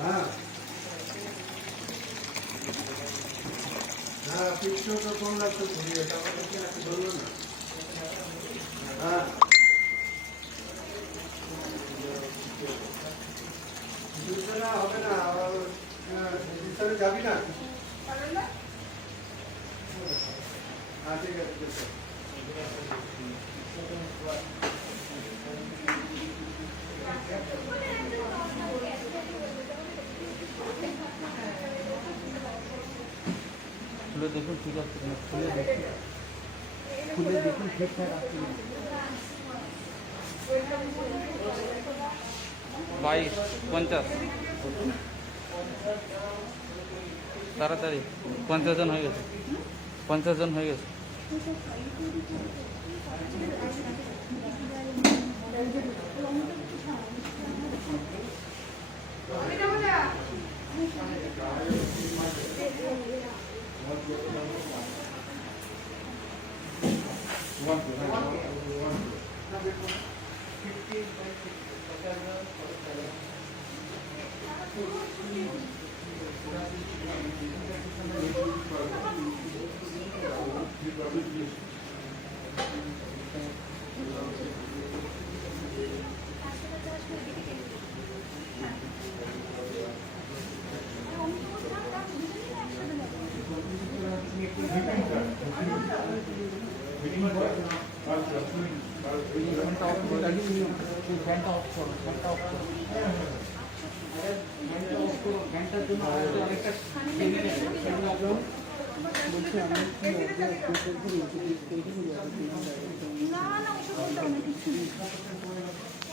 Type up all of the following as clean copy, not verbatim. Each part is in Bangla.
हाँ हाँ पिक्चर तो कौन लगता है घूरिए तब तो क्या बोलो ना हाँ दूसरा होगा ना और दूसरा जाबी ना हाँ ठीक है খুলে দেখুন ঠিক আছে খুলে দেখুন ঠিকঠাক আছে 22-50 তাড়াতাড়ি 50 জন হয়ে গেছে 50 জন হয়ে গেছে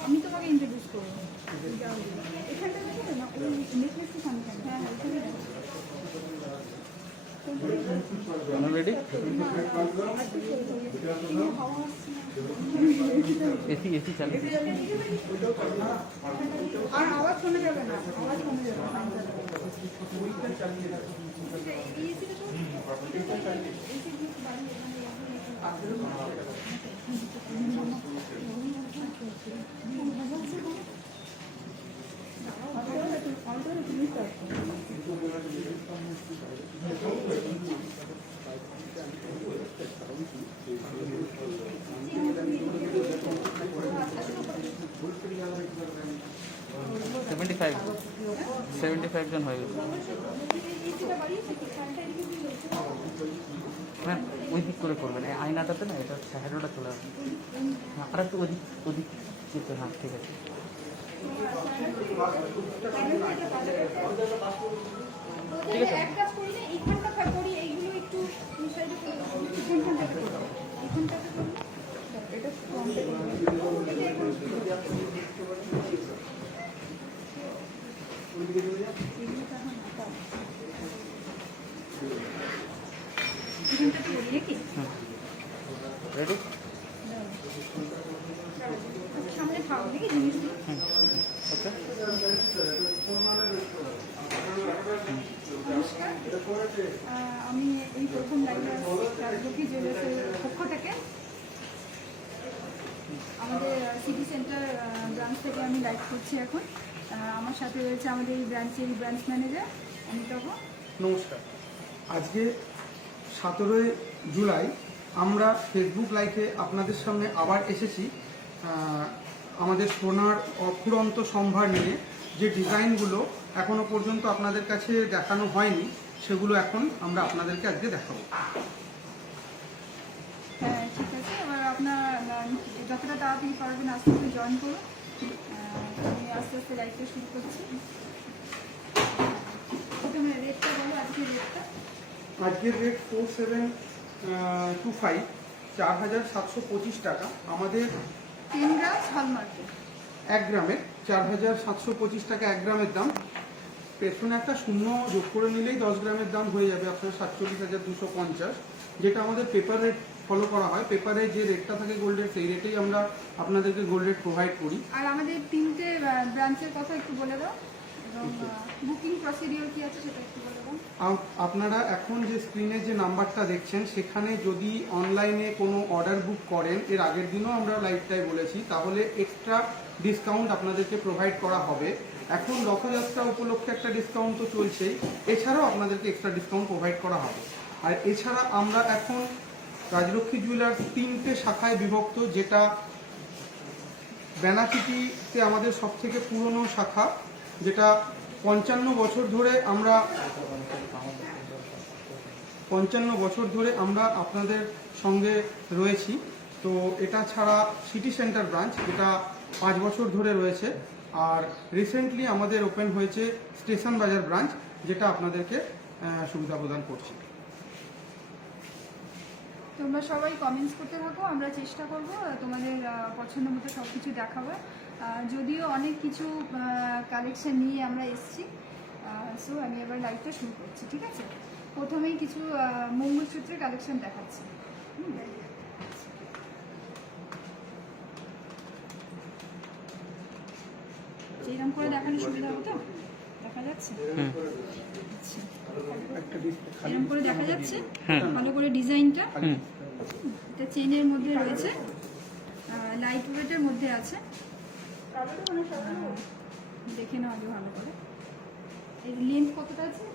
আমি তোমাকে ইন্ট্রোডিউস করবো এখানটা দেখো না ওই নেকলেসটা সামনে হ্যাঁ হ্যাঁ রেডি এসি এসি চালু আর আওয়াজ শোনা যাবে না আওয়াজ শোনা যাবে না সেভেন্টি ফাইভ জন হয়ে গেছে হ্যাঁ ওই দিক করে করবেন এই আয়নাটাতে না এটা শ্যাডোটা চলে আসবে হ্যাঁ আর একটু ওদিক ওদিক যেতে হ্যাঁ ঠিক আছে ঠিক আছে এক কাজ করি না এইখানটা করি এইগুলো একটু এই সাইডে করে এইখানটাতে করব এইখানটাতে করব এটা রেডি সামনে খাও নাকি জিনিসগুলো ওকে নমস্কার আমি এই প্রথম লাইভে রাজলক্ষ্মী জুয়েলার্সের পক্ষ থেকে আমাদের সিটি সেন্টার ব্রাঞ্চ থেকে আমি লাইভ করছি এখন আমার সাথে রয়েছে আমাদের এই ব্রাঞ্চের ব্রাঞ্চ ম্যানেজার অমিতাভ নমস্কার আজকে 17 জুলাই আমরা ফেসবুক লাইভে আপনাদের সামনে আবার এসেছি আমাদের সোনার অফুরন্ত সম্ভার নিয়ে যে ডিজাইনগুলো এখনো পর্যন্ত আপনাদের কাছে দেখানো হয়নি সেগুলো এখন আমরা আপনাদেরকে আজকে দেখাবো হ্যাঁ ঠিক আছে এবার আপনার যতটা তাড়াতাড়ি পারবেন আস্তে আস্তে জয়েন করুন আমি আস্তে আস্তে লাইভটা শুরু করছি প্রথমে রেটটা বলো আজকের রেটটা আজকের রেট 4725 4725 টাকা আমাদের 10 গ্রাম হলমার্কে 1 গ্রামের 4725 টাকা 1 গ্রামের দাম পেছনে একটা শূন্য যোগ করে নিলেই 10 গ্রামের দাম হয়ে যাবে আপনার 47,250 যেটা আমাদের পেপার রেট ফলো করা হয় পেপারে যে রেটটা থাকে গোল্ডের সেই রেটেই আমরা আপনাদেরকে গোল্ড রেট প্রোভাইড করি আর আমাদের তিনটে ব্রাঞ্চের কথা একটু বলে দাও এবং বুকিং প্রসিডিওর কি আছে সেটা একটু বলে দাও। আপনারা এখন যে স্ক্রিনে যে নাম্বারটা দেখছেন সেখানে যদি অনলাইনে কোনো অর্ডার বুক করেন, এর আগের দিনও আমরা লাইভটাই বলেছি, তাহলে এক্সট্রা ডিসকাউন্ট আপনাদেরকে প্রোভাইড করা হবে। এখন রথযাত্রা উপলক্ষে একটা ডিসকাউন্ট তো চলছেই, এছাড়াও আপনাদেরকে এক্সট্রা ডিসকাউন্ট প্রোভাইড করা হবে। আর এছাড়া আমরা এখন রাজলক্ষ্মী জুয়েলার্স 3টে শাখায় বিভক্ত, যেটা বেনাচিটিতে আমাদের সবথেকে পুরনো শাখা, যেটা 55 বছর ধরে আমরা আপনাদের সঙ্গে রয়েছি। তো এটা ছাড়া সিটি সেন্টার ব্রাঞ্চ, যেটা 5 বছর ধরে রয়েছে। আর রিসেন্টলি আমাদের ওপেন হয়েছে স্টেশন বাজার ব্রাঞ্চ, যেটা আপনাদেরকে সুবিধা প্রদান করছে। তোমরা সবাই কমেন্টস করতে থাকো, আমরা চেষ্টা করব তোমাদের পছন্দ মতো সব কিছু দেখাবো। যদিও অনেক কিছু কালেকশন নিয়ে আমরা এসেছি, সো আমি এবার লাইভটা শুরু করছি, ঠিক আছে? প্রথমেই কিছু মঙ্গলসূত্রের কালেকশন দেখাচ্ছি। এরকম করে দেখানো সুবিধা হতো, দেখা যাচ্ছে? আচ্ছা, এরকম করে দেখা যাচ্ছে ভালো করে ডিজাইনটা। এটা চেনের মধ্যে রয়েছে, লাইট ওয়েটের মধ্যে আছে, দেখে নাও আগে ভালো করে। এর লেন্থ কতটা আছে?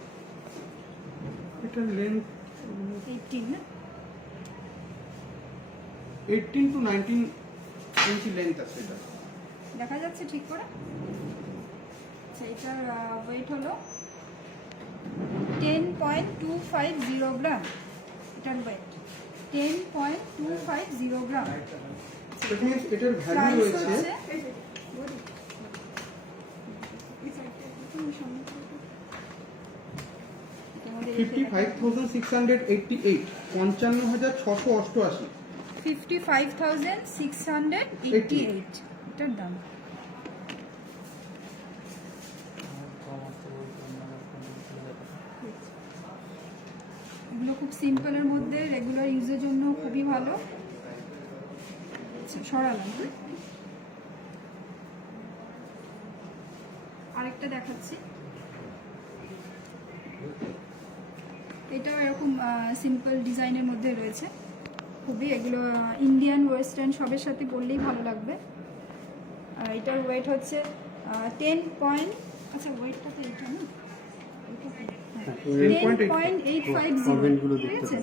এটার লেন্থ 18 না? 18 to 19 ইঞ্চি লেন্থ আছে। এটা দেখা যাচ্ছে ঠিক করে? আচ্ছা, এটার ওয়েট হলো 10.250 গ্রাম। এটার ওয়েট 10.250 গ্রাম। এটার ভ্যালু প্রাইস রয়েছে হচ্ছে 55,688, 55,688। 55,688 এটার দাম। এগুলো খুব সিম্পলের মধ্যে রেগুলার ইউজের জন্য খুবই ভালো। আচ্ছা, সরালাম। আরেকটা দেখাচ্ছি, এটাও এরকম সিম্পল ডিজাইনের মধ্যে রয়েছে খুবই। এগুলো ইন্ডিয়ান ওয়েস্টার্ন সবের সাথে পরলেই ভালো লাগবে। এটার ওয়েট হচ্ছে 10. আচ্ছা, ওয়েটটা তো এটা না, 10.850, ঠিক আছে?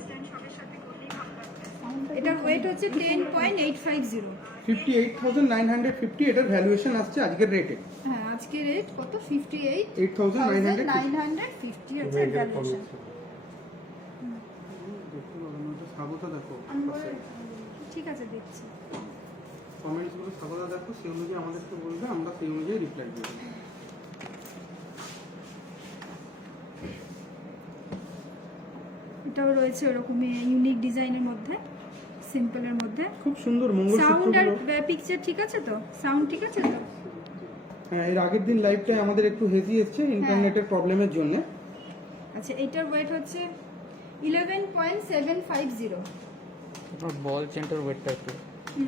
এটার ওয়েট হচ্ছে 10.850। 58,950 এটার ভ্যালুয়েশন আসছে আজকের রেটে। হ্যাঁ, আজকের রেট কত? 58,950 আছে ভ্যালুয়েশন। স্বাগত দেখো, ঠিক আছে, দেখছি। কমেন্টসগুলো স্বাগত দেখো, সেই অনুযায়ী আমাদেরকে বলবে, আমরা সেই অনুযায়ী রিপ্লাই দেবো। এটাও রয়েছে ওরকমই ইউনিক ডিজাইনের মধ্যে, সিম্পলের মধ্যে। খুব সুন্দর সাউন্ড আর মঙ্গলসূত্রগুলো। পিকচার ঠিক আছে তো? সাউন্ড ঠিক আছে তো? হ্যাঁ, এর আগের দিন লাইভটায় আমাদের একটু হেজি এসছে ইন্টারনেটের প্রবলেমের জন্য। আচ্ছা, এটার ওয়েট হচ্ছে 11.750। আপনার বল চেনটার ওয়েটটা একটু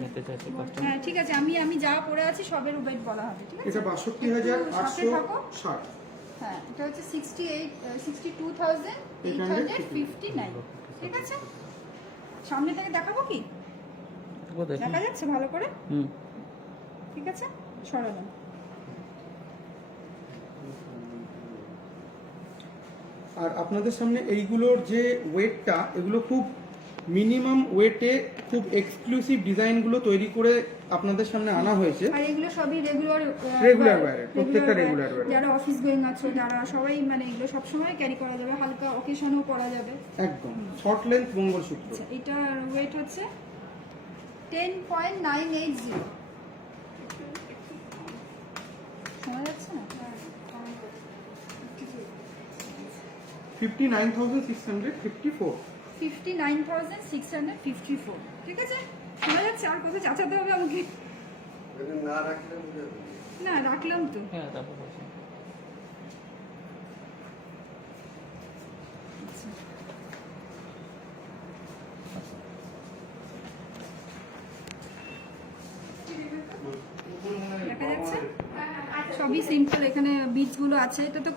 নিতে চাইছি ফার্স্ট। হ্যাঁ, ঠিক আছে, আমি যা পরে আছি সবের ওয়েট বলা হবে, ঠিক আছে? এটা 62,860। হ্যাঁ, এটা হচ্ছে 62,859, ঠিক আছে? সামনে থেকে দেখাবো কি? দেখা যাচ্ছে ভালো করে? ঠিক আছে, সরালাম। আর আপনাদের সামনে এইগুলোর যে ওয়েটটা, এগুলো খুব মিনিমাম ওয়েটে খুব এক্সক্লুসিভ ডিজাইনগুলো তৈরি করে আপনাদের সামনে আনা হয়েছে। আর এগুলো সবই রেগুলার ওয়্যার, প্রত্যেকটা রেগুলার ওয়্যার। যারা অফিস গোয়িং আছে তারা সবাই মানে এগুলো সব সময় ক্যারি করা যাবে, হালকা অকেশনও পরা যাবে একদম শর্ট লেন্থ মঙ্গলসূত্র। আচ্ছা, এটার ওয়েট হচ্ছে 10.980। শোনা যাচ্ছে না? 59,654। 59,654, ঠিক আছে? শোনা যাচ্ছে? আর কোথাও চাচাতে হবে আমাকে? না, রাখলাম তো। হ্যাঁ, তারপর বলছি। দেখা যাচ্ছে? সবই সিম্পল, এখানে বিটসগুলো আছে, এটা তো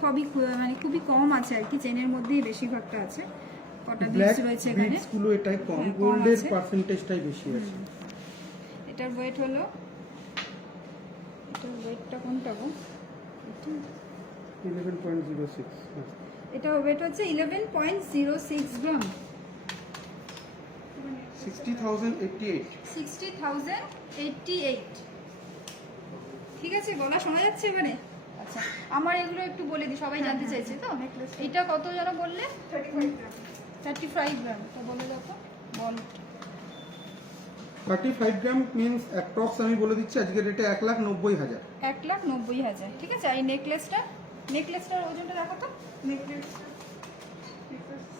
মানে খুবই কম আছে আর কি, চেনের মধ্যেই বেশিরভাগটা আছে। কটা ব্ল্যাক বিটস রয়েছে এখানে, বিটস গুলো এটাই কম, হ্যাঁ, কম গোল্ডের আছে। পার্সেন্টেজটাই বেশি আছে। এটার ওয়েট হলো, এটার ওয়েটটা কোনটা গো? 11.06। এটার ওয়েট হচ্ছে 11.06 গ্রাম, 60,088। 60,088। ঠিক আছে, গলা শোনা যাচ্ছে এবারে? আচ্ছা, আমার এগুলো একটু বলে দিই, সবাই জানতে চাইছে তো। এটা কত যেন বললে? 35 গ্রাম। তো বলে দাও তো, বল। 35 গ্রাম মিন্স অ্যাপ্রক্স আমি বলে দিচ্ছি আজকের রেটে 1,90,000। 1,90,000। ঠিক আছে, আর এই নেকলেসটার ওজনটা দেখো তো।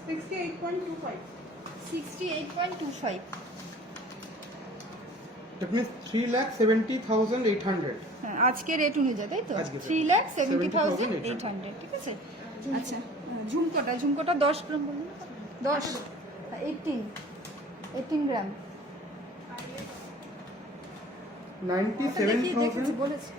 68.25। 68.25। That means 3,70,800। হ্যাঁ, আজকের রেট অনুযায়ী, তাই তো? আজকের rate। 3,70,800। ঠিক আছে। আচ্ছা, ঝুমকোটা 10 গ্রাম বলুন। 18 গ্রাম। 97,794। বলেছে।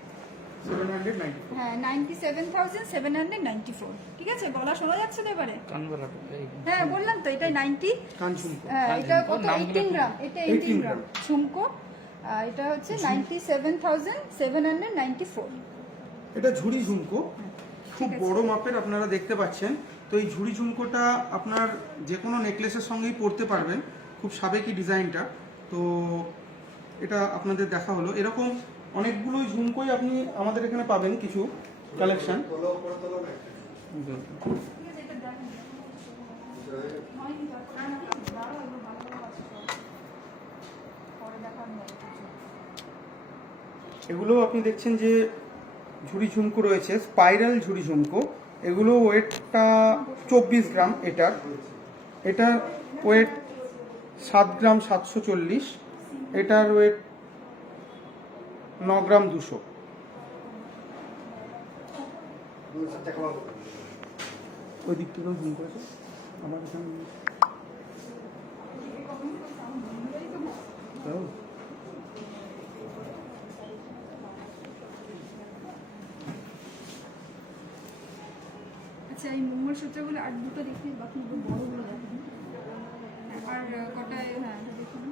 হ্যাঁ, 97,794। ঠিক আছে, গলা শোনা যাচ্ছে তো এবারে? কানগলাটা এই হ্যাঁ, বললাম তো, এটাই 90। কান ঝুমকো। হ্যাঁ, এটা কত? নামগুলো 18 গ্রাম। এটা 18 গ্রাম ঝুমকো। এটা হচ্ছে 97,794। এটা ঝুড়ি ঝুমকো, খুব ঠিক আছে। বড় মাপের আপনারা দেখতে পাচ্ছেন। তো এই ঝুড়ি ঝুমকোটা আপনার যে কোনো নেকলেসের সঙ্গেই পরতে পারবেন, খুব সাবেকি ডিজাইনটা। তো এটা আপনাদের দেখা হলো, এরকম অনেকগুলোই ঝুমকোই আপনি আমাদের এখানে পাবেন কিছু কালেকশন। ঠিক আছে, এটা দেখেন। হয়নি তো, আর না, দাঁড়াও, এগুলো ভালো ভালো আছে সব। পরে দেখানো যাবে কিছু। এগুলো আপনি দেখছেন যে ঝুড়ি ঝুমকো রয়েছে, স্পাইরাল ঝুড়ি ঝুমকো। এগুলো ওয়েটটা 24 গ্রাম। এটার ওয়েট 7 গ্রাম 740। এটার ওয়েট 9 গ্রাম 200। ওই দিক থেকেও ঝুমকো আছে আমার এখানে। তাও আচ্ছা, এই মঙ্গলসূত্রগুলো আর দুটো দেখি, বাকি বড়গুলো দেখুন। আর কটায়, হ্যাঁ দেখুন।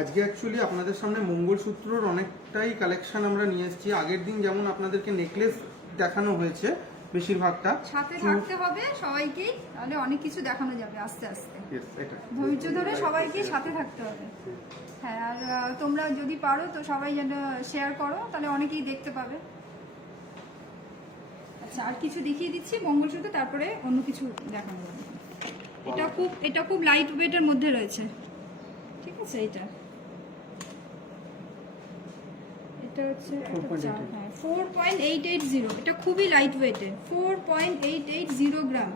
আজকে অ্যাকচুয়ালি আপনাদের সামনে মঙ্গলসূত্রর অনেকটাই কালেকশন আমরা নিয়ে এসেছি। আগের দিন যেমন আপনাদেরকে নেকলেস দেখানো হয়েছে বেশিরভাগটা, সাথে থাকতে হবে সবাইকেই, তাহলে অনেক কিছু দেখানো যাবে আস্তে আস্তে। এটা ধৈর্য ধরে সবাইকে সাথে থাকতে হবে। হ্যাঁ, আর তোমরা যদি পারো তো সবাই যেন শেয়ার করো, তাহলে অনেকেই দেখতে পাবে। আচ্ছা, আর কিছু দেখিয়ে দিচ্ছি মঙ্গলসূত্র, তারপরে অন্য কিছু দেখানো যাবে। এটা খুব লাইট ওয়েটের মধ্যে রয়েছে। ঠিক আছে, এটা হচ্ছে 4.880। এটা খুবই লাইট ওয়েটের, 4.880 গ্রাম।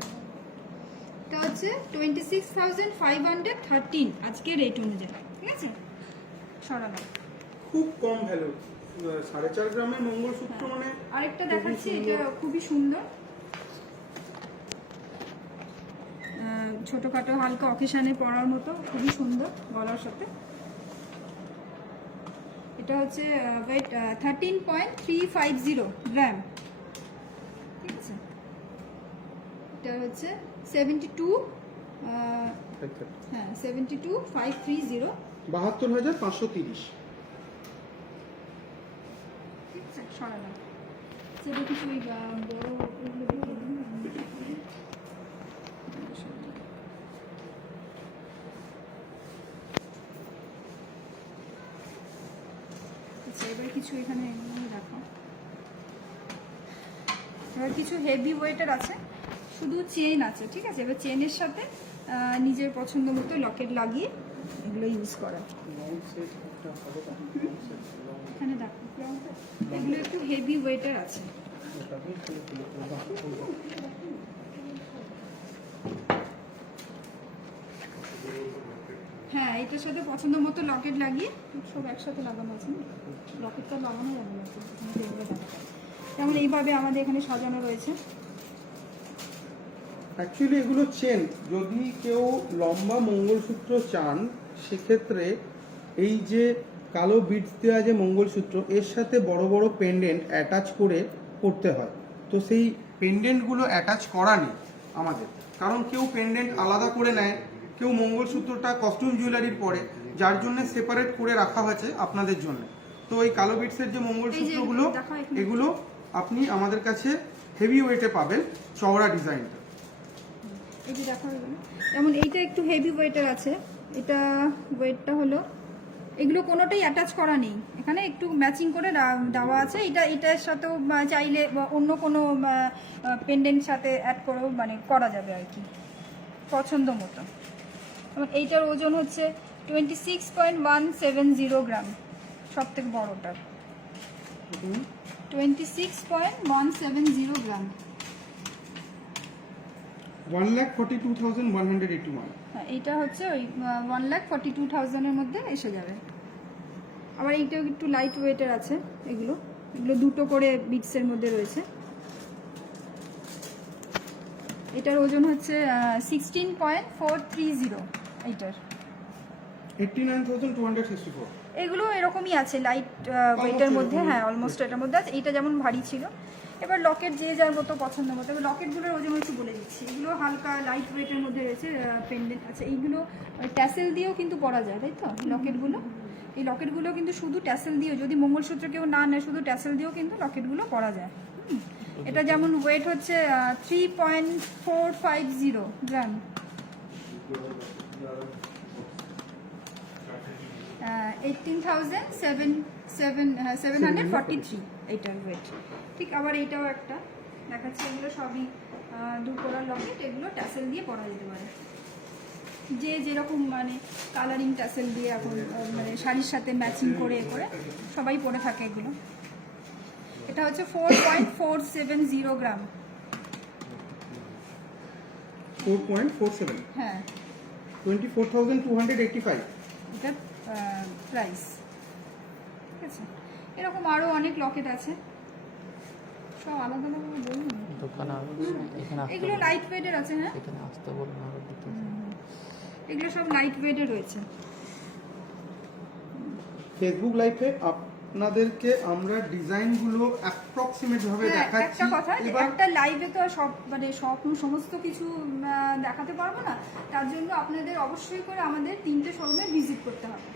এটা হচ্ছে 26,513 আজকে রেট অনুযায়ী। ঠিক আছে, সরানো। খুব কম ভ্যালু, 4.5 গ্রামের মঙ্গলসূত্র মানে। আরেকটা দেখাচ্ছি, এটা খুবই সুন্দর, ছোটখাটো হালকা অকেশানে পরার মতো, খুবই সুন্দর গলার সাথে। এটা হচ্ছে ওয়েট 13.350 গ্রাম। ঠিক আছে, এটা হচ্ছে 72, হ্যাঁ 72,530। 72,530। ঠিক আছে, সরালাম। সেটা কিছু ওই বড় ওগুলো দেখিয়ে দিন। আচ্ছা, এবার কিছু এখানে রাখো। এবার কিছু হেভি ওয়েটের আছে, শুধু চেন আছে। ঠিক আছে, এবার চেনের সাথে নিজের পছন্দ মতো লকেট লাগিয়ে এগুলো ইউজ করা। এখানে দেখো, এগুলো একটু হেভি ওয়েটের আছে। হ্যাঁ, এটার সাথে পছন্দ মতো লকেট লাগিয়ে, সব একসাথে লাগানো আছে না, লকেটটা লাগানো যাবে না, যেমন এইভাবে আমাদের এখানে সাজানো রয়েছে। অ্যাকচুয়ালি এগুলো চেন, যদি কেউ লম্বা মঙ্গলসূত্র চান সেক্ষেত্রে এই যে কালো বিটস দেওয়া যে মঙ্গলসূত্র এর সাথে বড় বড় পেন্ডেন্ট অ্যাটাচ করে করতে হয়। তো সেই পেন্ডেন্টগুলো অ্যাটাচ করা নেই আমাদের, কারণ কেউ পেন্ডেন্ট আলাদা করে নেয়, কেউ মঙ্গলসূত্রটা কস্টিউম জুয়েলারির পরে, যার জন্য সেপারেট করে রাখা হয়েছে আপনাদের জন্য। তো এই কালো বিটসের যে মঙ্গলসূত্রগুলো এগুলো আপনি আমাদের কাছে হেভি ওয়েটে পাবেন, চওড়া ডিজাইনটা। এই যে দেখো এগুলো, যেমন এইটা একটু হেভি ওয়েটের আছে, এটা ওয়েটটা হলো, এগুলো কোনোটাই অ্যাটাচ করা নেই, এখানে একটু ম্যাচিং করে দেওয়া আছে। এটার সাথেও চাইলে অন্য কোনো পেন্ডেন্ট সাথে অ্যাড করেও মানে করা যাবে আর কি, পছন্দ মতো। এবং এইটার ওজন হচ্ছে 26.170 গ্রাম, সব থেকে বড়োটা 26.170 গ্রাম। 1,42,181। হ্যাঁ, এইটা হচ্ছে ওই 1,42,000-এর মধ্যে এসে যাবে। আবার এইটাও একটু লাইট ওয়েটের আছে, এগুলো দুটো করে বিটসের মধ্যে রয়েছে। এটার ওজন হচ্ছে 16.430, এইটার 89,264। এগুলো এরকমই আছে লাইট ওয়েটের মধ্যে, হ্যাঁ অলমোস্ট এটার মধ্যে আছে। এইটা যেমন ভারী ছিল, এবার লকেট যে যার মতো পছন্দ মতো। এবার লকেটগুলোর ওজন একটু বলে দিচ্ছি, এগুলো হালকা লাইট ওয়েটের মধ্যে রয়েছে, পেন্ডেন্ট আছে। এইগুলো ট্যাসেল দিয়েও কিন্তু পরা যায়, তাই তো? লকেটগুলো, এই লকেটগুলো কিন্তু শুধু ট্যাসেল দিয়েও, যদি মঙ্গলসূত্র কেউ না নেয়, শুধু ট্যাসেল দিয়েও কিন্তু লকেটগুলো পরা যায়। এটা যেমন ওয়েট হচ্ছে 3.450 গ্রাম, 18,743 এইটার ওয়েট। ঠিক, আবার এইটাও একটা দেখাচ্ছি, এগুলো সবই দুপোড়ার লকেট, এগুলো ট্যাসেল দিয়ে পরা যেতে পারে, যে যেরকম মানে কালারিং ট্যাসেল দিয়ে এখন মানে শাড়ির সাথে ম্যাচিং করে সবাই পরে থাকে এগুলো। এটা হচ্ছে 4.470 গ্রাম। 4.47, হ্যাঁ, 24,285 এটার প্রাইস। ঠিক আছে, এরকম আরও অনেক লকেট আছে, সব আলাদা আলাদা বলুন। এগুলো লাইট ওয়েটের আছে, হ্যাঁ এগুলো সব লাইট ওয়েটের রয়েছে। ফেসবুক লাইভে আপনাদেরকে আমরা ডিজাইনগুলো অ্যাপ্রক্সিমেট ভাবে দেখাচ্ছি। একটা কথা, একটা লাইভে তো সব মানে সমস্ত কিছু দেখাতে পারবো না, তার জন্য আপনাদের অবশ্যই করে আমাদের 3টে শোরুমে ভিজিট করতে হবে।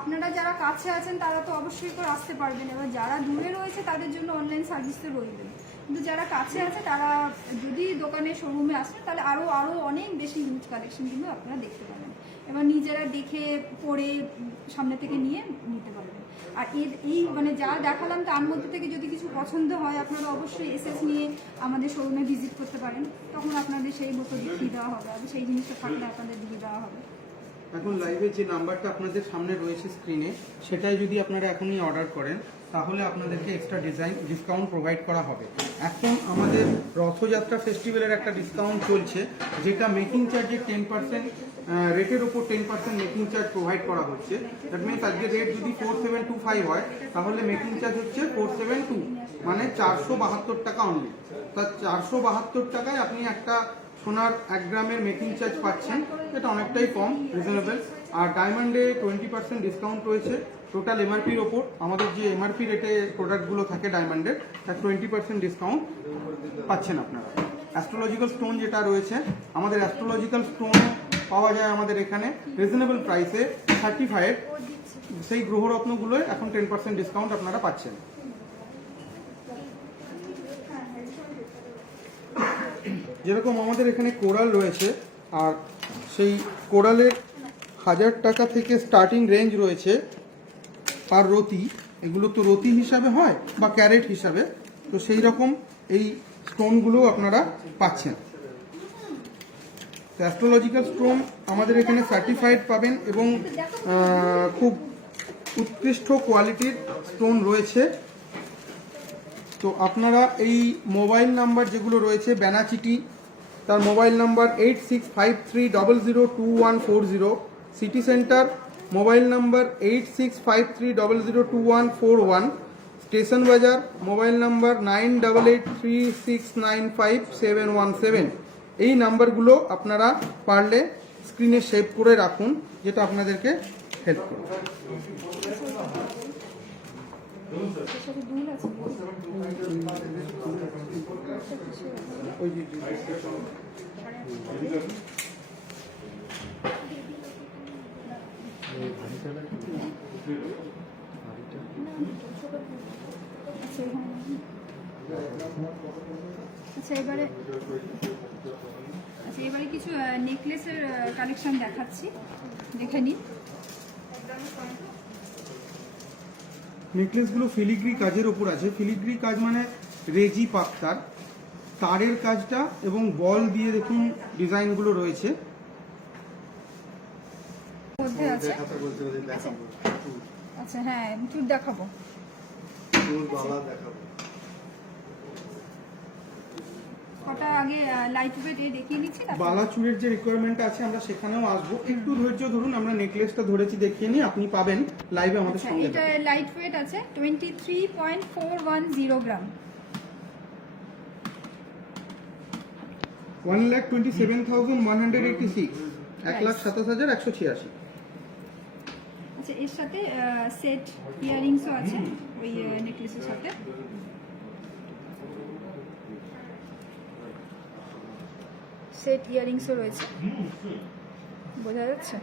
আপনারা যারা কাছে আছেন তারা তো অবশ্যই করে আসতে পারবেন, এবার যারা দূরে রয়েছে তাদের জন্য অনলাইন সার্ভিস তো রইবে, কিন্তু যারা কাছে আছে তারা যদি দোকানে শোরুমে আসেন তাহলে আরও অনেক বেশি হিউজ কালেকশন কিন্তু আপনারা দেখতে পাবেন, এবার নিজেরা দেখে পরে সামনে থেকে নিয়ে নিতে পারবেন। আর এই মানে যা দেখালাম তার মধ্যে থেকে যদি কিছু পছন্দ হয় আপনারা অবশ্যই এসএস নিয়ে আমাদের শোরুমে ভিজিট করতে পারেন, তখন আপনাদের সেই মতো দেখিয়ে দেওয়া হবে, আর সেই জিনিসটা থাকলে আপনাদের দিয়ে দেওয়া হবে। এখন লাইভে যে নাম্বারটা আপনাদের সামনে রয়েছে স্ক্রিনে, সেটাই যদি আপনারা এখনই অর্ডার করেন তাহলে আপনাদেরকে এক্সট্রা ডিসকাউন্ট প্রোভাইড করা হবে। এখন আমাদের রথযাত্রা ফেস্টিভ্যালের একটা ডিসকাউন্ট চলছে, যেটা মেকিং চার্জের 10% রেটের ওপর 10% মেকিং চার্জ প্রোভাইড করা হচ্ছে। দ্যাট মিনস আজকে রেট যদি 4725 হয় তাহলে মেকিং চার্জ হচ্ছে 472, মানে 472 টাকা অনলি। তা 472 টাকায় আপনি একটা সোনার 1 গ্রামের মেকিং চার্জ পাচ্ছেন, এটা অনেকটাই কম, রিজনেবল। আর ডায়মন্ডে 20% ডিসকাউন্ট রয়েছে টোটাল এমআরপির ওপর। আমাদের যে এমআরপি রেটে প্রোডাক্টগুলো থাকে ডায়মন্ডের, তার 20% ডিসকাউন্ট পাচ্ছেন আপনারা। অ্যাস্ট্রোলজিক্যাল স্টোন যেটা রয়েছে, আমাদের অ্যাস্ট্রোলজিক্যাল স্টোন পাওয়া যায় আমাদের এখানে রিজনেবল প্রাইসে, 35, সেই গ্রহরত্নগুলোয় এখন 10% ডিসকাউন্ট আপনারা পাচ্ছেন। যেরকম আমাদের এখানে কোরাল রয়েছে, আর সেই কোরালের 1000 টাকা থেকে স্টার্টিং রেঞ্জ রয়েছে পার রতি, এগুলো তো রতি হিসাবে হয় বা ক্যারেট হিসাবে, তো সেই রকম এই স্টোনগুলো আপনারা পাচ্ছেন। অ্যাস্ট্রোলজিক্যাল স্টোন আমাদের এখানে সার্টিফাইড পাবেন এবং খুব উৎকৃষ্ট কোয়ালিটির স্টোন রয়েছে। তো আপনারা এই মোবাইল নাম্বার যেগুলো রয়েছে ব্যানাচিটি, তার mobile number 8653002140, city centre mobile number 8653002141, station বাজার মোবাইল নাম্বার 9883695717। এই নাম্বারগুলো আপনারা পারলে স্ক্রিনে সেভ করে রাখুন, যেটা আপনাদেরকে হেল্প করবে। এর সাথে দুল আছে ওই যে আচ্ছা এখানে আচ্ছা এবারে কিছু নেকলেসের কালেকশন দেখাচ্ছি, দেখে নিন। নেকলেসগুলো ফিলিগ্রি কাজের ওপর আছে। ফিলিগ্রি কাজ মানে রেজি পাক্তার তারের কাজটা এবং বল দিয়ে দেখুন ডিজাইনগুলো রয়েছে। মধ্যে আছে আচ্ছা হ্যাঁ চুর দেখাবো, কটা আগে লাইট ওয়েট দেখিয়ে নিচ্ছি। বালা চুড়ের যে রিকোয়ারমেন্ট আছে আমরা সেখানেও আসবো, একটু ধৈর্য ধরুন। আমরা নেকলেসটা ধরেছি দেখিয়ে নিই, আপনি পাবেন লাইভে আমাদের আচ্ছা সঙ্গে। এটা লাইট ওয়েট আছে 23.410 গ্রাম। 1,27,186, 1,27,186। আচ্ছা এর সাথে সেট ইয়াররিংসও আছে ওই নেকলেসের সাথে। সেট ইয়াররিংসও রয়েছে, বোঝা যাচ্ছে।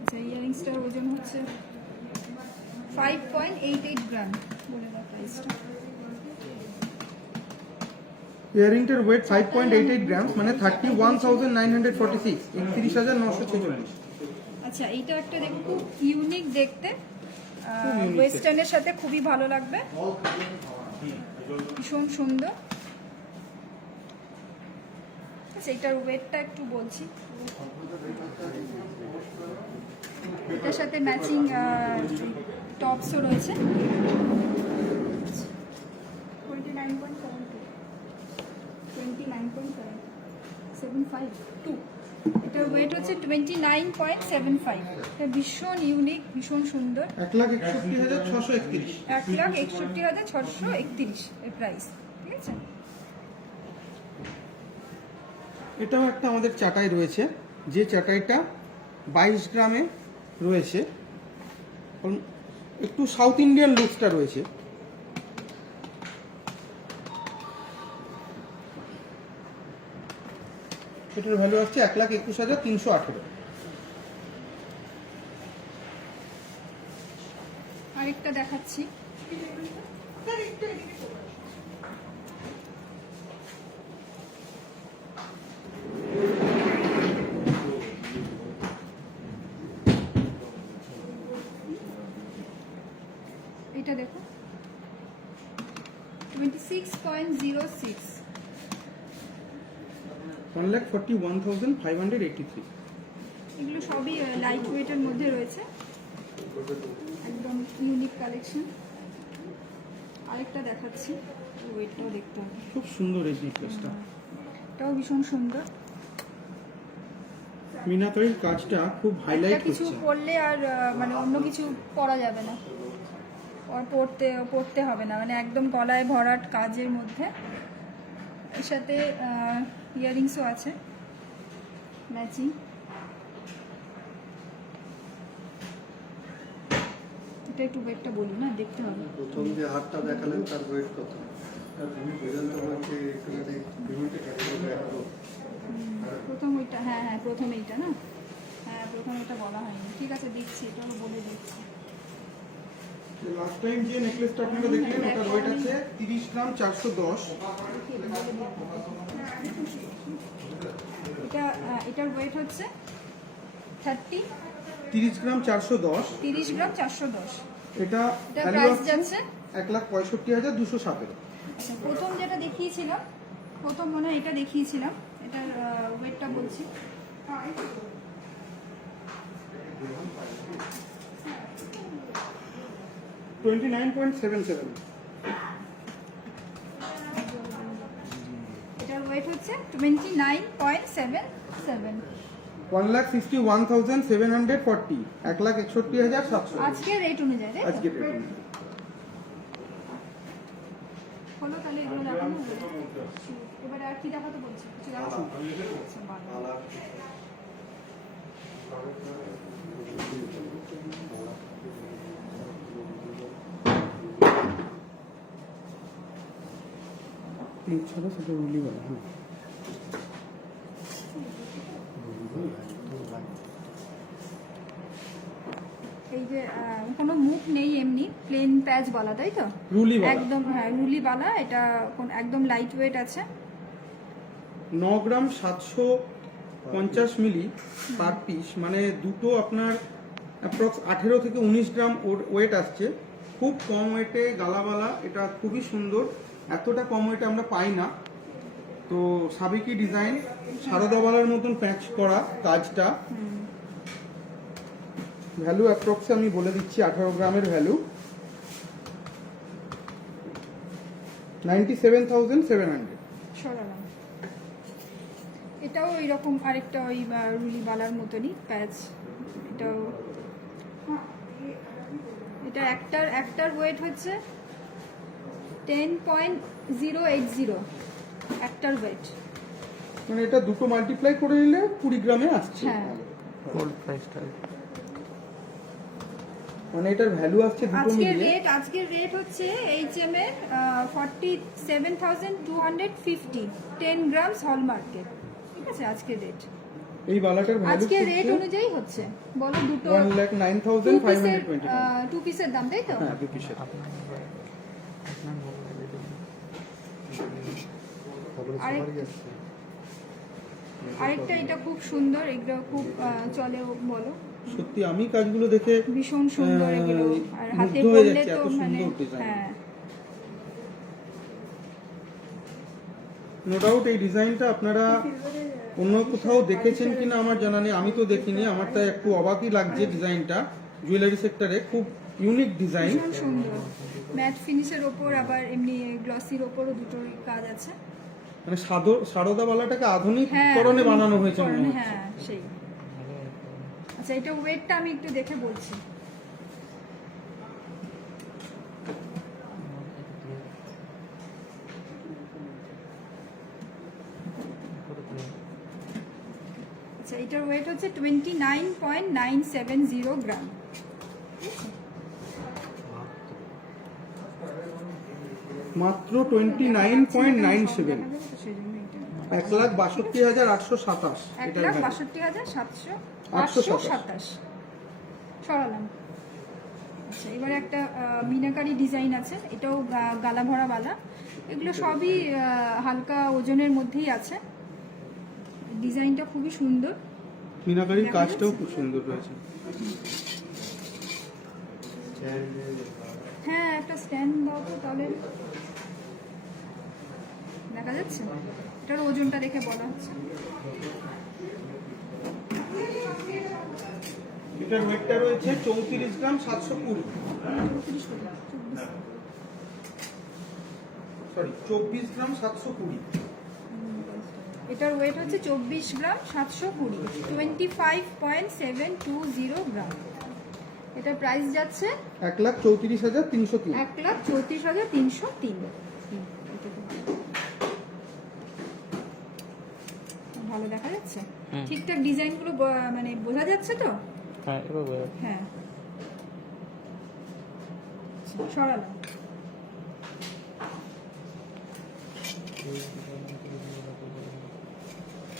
আচ্ছা ইয়াররিংসটার ওজন হচ্ছে 5.88 গ্রাম, বলে দাও প্রাইসটা। ইয়ারিংটার ওয়েট 5.88 গ্রাম মানে 31,946, 31,946। আচ্ছা এইটা একটা দেখো খুব ইউনিক দেখতে, unique ওয়েস্টার্নের সাথে খুবই ভালো লাগবে, ভীষণ সুন্দর। আচ্ছা এটার ওয়েটটা একটু বলছি। এটার সাথে ম্যাচিং টপসও রয়েছে। 29.72 এটার ওয়েট হচ্ছে 29.75। এটা ভীষণ ইউনিক, ভীষণ সুন্দর। 1,61,631। 1,61,631 এর প্রাইস, ঠিক আছে। এটাও একটা আমাদের চাটাই রয়েছে, যে চাটাইটা 22 গ্রামে রয়েছে, একটু সাউথ ইন্ডিয়ান লুকসটা রয়েছে। এটার ভ্যালু আসছে 1,21,318। আরেকটা দেখাচ্ছি, এটা দেখো 26.06। 1,41,583। এগুলো সবই লাইট ওয়েটের মধ্যে রয়েছে, একদম ইউনিক কালেকশন। আরেকটা দেখাচ্ছি, ওয়েটটাও দেখতে হবে। খুব সুন্দর এই নেকলেসটা, এটাও ভীষণ সুন্দর। মিনাকারির কাজটা খুব হাইলাইট একটা কিছু হচ্ছে। পরলে আর মানে অন্য কিছু পরা যাবে না, আর পরতে হবে না, মানে একদম গলায় ভরাট কাজের মধ্যে। এর সাথে ইয়াররিংসও আছে ম্যাচিং। এটা একটু ওয়েটটা বলি না, দেখতে হবে। প্রথম যে হারটা দেখালেন তার ওয়েট কত? প্রথম ওইটা, হ্যাঁ হ্যাঁ প্রথম এইটা না, হ্যাঁ প্রথম এটা বলা হয়নি, ঠিক আছে দিচ্ছি, এটাও বলে দিচ্ছি। লাস্ট টাইম যে নেকলেসটা আপনারা দেখলেন ওটার ওয়েট আছে 30 গ্রাম 410। এটার ওয়েট হচ্ছে 30 গ্রাম 410। 30 গ্রাম 410। এটা এটা ভ্যালু প্রাইস আছে যাচ্ছে 1,65,217। আচ্ছা প্রথম যেটা দেখিয়েছিলাম, প্রথম মনে হয় এটা দেখিয়েছিলাম, এটার ওয়েটটা বলছি। এটার ওয়েট হচ্ছে 29.77। 1,61,740, 1,61,700 আজকের রেট অনুযায়ী তাই তো? আজকে রেট। হলো তাহলে এগুলো দেখানো হলো। এবারে আর কি দেখাতে বলছি, কিছু দেখাবো? আচ্ছা, ভালো। ক্লিপ ছাড়া সেটা রুলি বলে। হ্যাঁ, এই যে কোনো মুখ নেই, এমনি প্লেন প্যাচ বালা, তাই তো? রুলি বালা। একদম হ্যাঁ, রুলি বালা। এটা একদম লাইট ওয়েট আছে। 9 গ্রাম 750 মিলি পার পিস, মানে দুটো আপনার অ্যাপ্রক্স 18 থেকে 19 গ্রাম ওয়েট আসছে। খুব কম ওয়েটে গালাবালা, এটা খুবই সুন্দর। এতটা কম ওয়েটে আমরা পাই না। তো সাবেকি ডিজাইন, সারদাবালার মতন প্যাচ করা কাজটা। ভ্যালু অ্যাপ্রক্সে আমি বলে দিচ্ছি, 18 গ্রামের ভ্যালু 97,700। সরালাম। এটাও এইরকম আরেকটা ওই রুলি বালার মতনই প্যাচ। এটা একটার ওয়েট হচ্ছে 10.080, একটার ওয়েট। মানে এটা দুটো মাল্টিপ্লাই করে নিলে 20 গ্রামে আসছে। হ্যাঁ, গোল্ড প্রাইসটা মানে এটার ভ্যালু আসছে দুটো মিলিয়ে। আজকের রেট হচ্ছে এইচএম এর 47,250, 10 গ্রামস হলমার্কের। ঠিক আছে, আজকের রেট। এই বালাটার ভ্যালু আজকের রেট অনুযায়ী হচ্ছে, বলো দুটো 1,09,520। টু পিসের দাম, তাই তো? হ্যাঁ, 2 পিসের। আরেকটা এটা খুব সুন্দর, এগুলো খুব চলে, বলো। সত্যি আমি কাজগুলো দেখে ভীষণ সুন্দর এগুলো, আর হাতে মুগ্ধ হয়ে পরলে যাচ্ছি, তো এত মানে সুন্দর ডিজাইন। হ্যাঁ, নো ডাউট এই ডিজাইনটা আপনারা অন্য কোথাও দেখেছেন কিনা আমার জানা নেই, আমি তো দেখিনি। আমার তাই একটু অবাকই লাগছে ডিজাইনটা। জুয়েলারি সেক্টরে খুব ইউনিক ডিজাইন। ভীষণ সুন্দর। ম্যাট ফিনিশের ওপর আবার এমনি গ্লসির ওপরও দুটোর কাজ আছে। মানে সারদাবালাটাকে আধুনিককরণে বানানো হয়েছে মনে হচ্ছে। হ্যাঁ, সেই। আচ্ছা, এটা ওয়েটটা আমি একটু দেখে বলছি। আচ্ছা, এটার ওয়েট হচ্ছে 29.970 গ্রাম। মাত্র 29.97, 1,62,827। এটার ভ্যালু 1,62,727। সরালাম। আচ্ছা, এবারে একটা মিনাকারি ডিজাইন আছে, এটাও গালা ভরা বালা। এগুলো সবই হালকা ওজনের মধ্যেই আছে। ডিজাইনটা খুবই সুন্দর। মিনাকারির কাজটাও খুব সুন্দর রয়েছে। হ্যাঁ, একটা স্ট্যান্ড দাও তো, তাহলে দেখা যাচ্ছে। এটার ওজনটা দেখে বলা হচ্ছে। এটার ওয়েটটা রয়েছে 34 গ্রাম 720। সরি, 24 গ্রাম 720। এটার ওয়েট হচ্ছে 24 গ্রাম 720, 25.720 গ্রাম। এটার প্রাইস যাচ্ছে 1,34,303। 1,34,303। ভালো দেখা যাচ্ছে? ঠিকঠাক ডিজাইনগুলো মানে বোঝা যাচ্ছে তো? হ্যাঁ, এবার হ্যাঁ, সরালাম।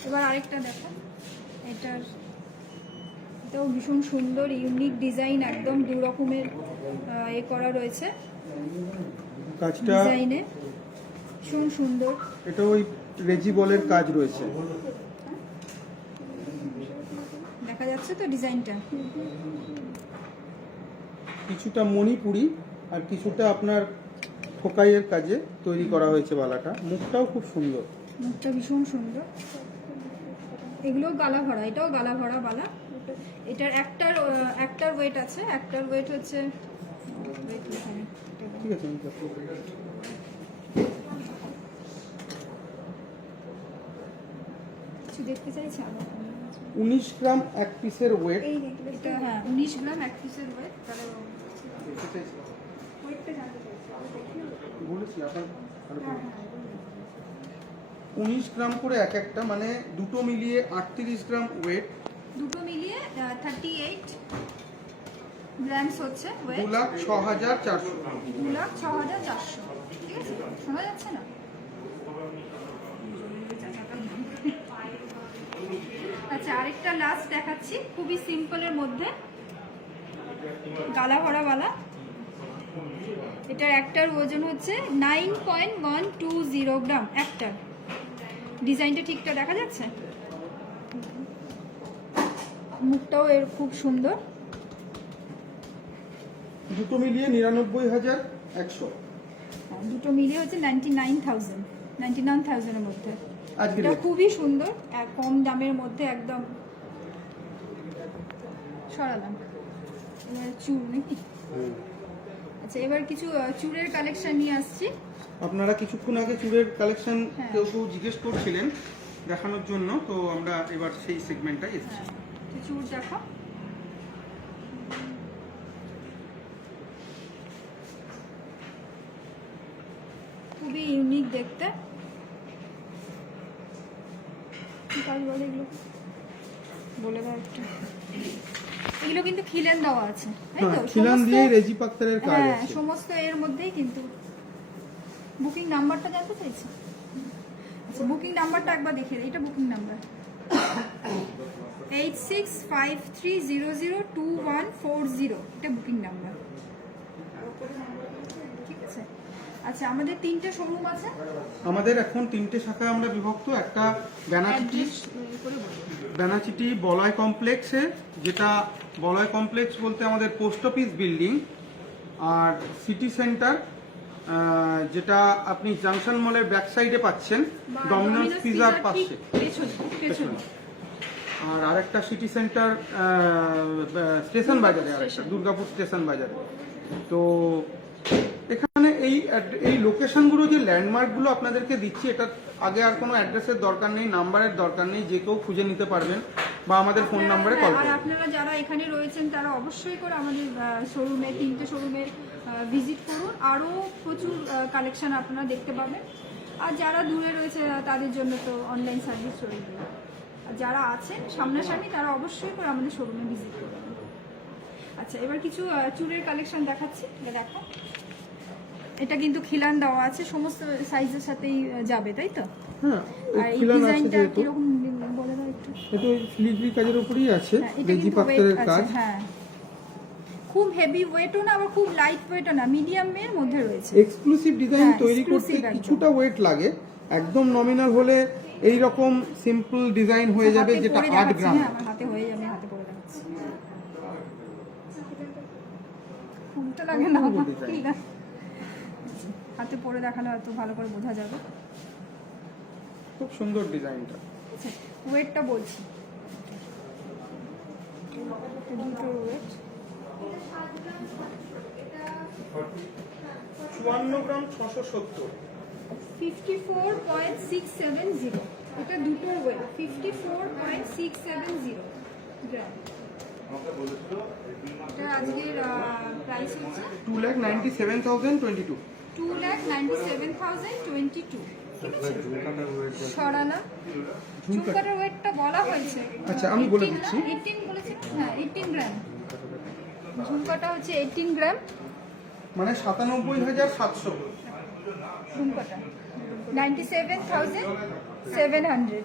এবার আরেকটা দেখো। এটাও ভীষণ সুন্দর, ইউনিক ডিজাইন, একদম দু রকমের করা রয়েছে কাজটা ডিজাইনে, ভীষণ সুন্দর। এটা ওই রেজি বলের কাজ রয়েছে। দেখা যাচ্ছে তো ডিজাইনটা? কিছুটা মণিপুরি আর কিছুটা আপনার ঠোকাইয়ের কাজে তৈরি করা হয়েছে বালাটা। মুখটাও খুব সুন্দর, মুখটা ভীষণ সুন্দর। এগুলো গালা ভরা, এটাও গালা ভরা বালা। এটার একটার ওয়েট আছে, একটার ওয়েট হচ্ছে, ঠিক আছে। কিছু দেখতে চাইছি আমরা। 19 গ্রাম এক পিসের ওয়েট। এটা হ্যাঁ, 19 গ্রাম এক পিসের ওয়েট। তাহলে বলেছি আপনার 19 গ্রাম করে এক একটা, মানে দুটো মিলিয়ে 38 গ্রাম ওয়েট। দুটো মিলিয়ে 38 গ্রামস হচ্ছে ওয়েট। 2,06,400। 2,06,400। ঠিক আছে, শোনা যাচ্ছে না? আরেকটা লাস্ট দেখাচ্ছি, খুবই সিম্পলের মধ্যে, গালা ভরাওয়ালা। এটার একটার ওজন হচ্ছে 9.120 গ্রাম একটার। ডিজাইনটা ঠিকটা দেখা যাচ্ছে, মুখটাও এর খুব সুন্দর। দুটো মিলিয়ে 99,100। দুটো মিলিয়ে হচ্ছে 99,000 এর মধ্যে। আজকে এটা খুবই সুন্দর, কম দামের মধ্যে একদম। সরালাম এবার চুল নাকি। আচ্ছা, এবার কিছু চুড়ের কালেকশন নিয়ে আসছি। আপনারা কিছুক্ষণ আগে চুড়ের কালেকশন হ্যাঁ। কেউ জিজ্ঞেস করছিলেন দেখানোর জন্য, তো আমরা এবার সেই সেগমেন্টটাই এসেছি। তো চুড় দেখো, খুবই ইউনিক দেখতে। কি কাজ বলে এগুলো, বলে দাও একটু। এগুলো কিন্তু খিলেন দেওয়া আছে, তাই তো? হ্যাঁ, খিলান সমস্ত- দিয়ে রেজি পাক্তারের কাজ হ্যাঁ, আছে। সমস্ত এর মধ্যেই কিন্তু। বুকিং নাম্বারটা জানতে চাইছি। আচ্ছা, বুকিং নাম্বারটা একবার দেখিয়ে দিই। এটা বুকিং নাম্বার 8653002140, এটা বুকিং নাম্বার। ঠিক আছে। আচ্ছা, আমাদের 3টে শোরুম আছে। আমাদের এখন 3টে শাখায় আমরা বিভক্ত। একটা ব্যানাচিটি, অ্যাড্রেস করে বলবো। ব্যানাচিটি বলয় কমপ্লেক্সে, যেটা বলয় কমপ্লেক্স বলতে আমাদের পোস্ট অফিস বিল্ডিং, আর সিটি সেন্টার যেটা আপনি জাংশন মলের ব্যাক সাইডে পাচ্ছেন, বা ডমিনোস পিজার ঠিক পাশে। পেছনে। আর আরেকটা সিটি সেন্টার স্টেশন বাজারে, আরেকটা স্টেশন। দুর্গাপুর স্টেশন বাজারে। তো এখানে এই লোকেশনগুলো, যে ল্যান্ডমার্কগুলো আপনাদেরকে দিচ্ছি, এটা আগে আর কোনো অ্যাড্রেসের দরকার নেই, নাম্বারের দরকার নেই, যে কেউ খুঁজে নিতে পারবেন বা আমাদের ফোন নাম্বারে কল আর করবেন। আপনারা যারা এখানে রয়েছেন তারা অবশ্যই করে আমাদের শোরুমে, 3টে শোরুমে ভিজিট করুন। আরও প্রচুর কালেকশন আপনারা দেখতে পাবেন। আর যারা দূরে রয়েছে তাদের জন্য তো অনলাইন সার্ভিস রয়েছে। আর যারা আছেন সামনাসামনি তারা অবশ্যই করে আমাদের শোরুমে ভিজিট করবেন। আচ্ছা, এবার কিছু চুলের কালেকশন দেখাচ্ছি। এটা দেখো, এটা কিন্তু খিলান দেওয়া আছে, সমস্ত সাইজের সাথেই যাবে, তাই তো? হ্যাঁ, আর এই খিলান আছে ডিজাইনটা যেহেতু, কিরকম বলে দাও একটু। এটা ফিলিগ্রি কাজের উপরই আছে, হ্যাঁ, এটা রেজি কিন্তু পাক্তারের weight কাজ। আছে, হ্যাঁ। খুব হেভি ওয়েটও না, আবার খুব লাইট ওয়েটও না, মিডিয়ামের মধ্যে রয়েছে। এক্সক্লুসিভ ডিজাইন হ্যাঁ, তৈরি করতে exclusive একদম। কিছুটা ওয়েট লাগে। একদম নমিনাল হলে এই রকম সিম্পল ডিজাইন হয়ে যাবে, হাতে যেটা পরে 8 দেখাচ্ছি, গ্রাম। হ্যাঁ, আমার হাতে হয়ে যাবে, হাতে পরে দেখাচ্ছি। উল্টো লাগে না, খুব design। ঠিক আছে। হাতে পরে দেখালে হয়তো ভালো করে বোঝা যাবে। খুব সুন্দর ডিজাইনটা। আচ্ছা, ওয়েটটা বলছি, দুটো ওয়েট 54 গ্রাম 670। 54.670, এটা দুটোর ওয়েট 54.670 গ্রাম। এটা আজকের প্রাইস হচ্ছে 2,97,022। 2,97,022। ঠিক আছে, সরালা। ঝুমকাটার ওয়েটটা বলা হয়েছে। আচ্ছা, আমি বলে 18 না? দিচ্ছি। 18 বলেছি, হ্যাঁ 18 গ্রাম। ঝুমকাটা হচ্ছে 18 গ্রাম। মানে 97,700। ঝুমকাটা 97,700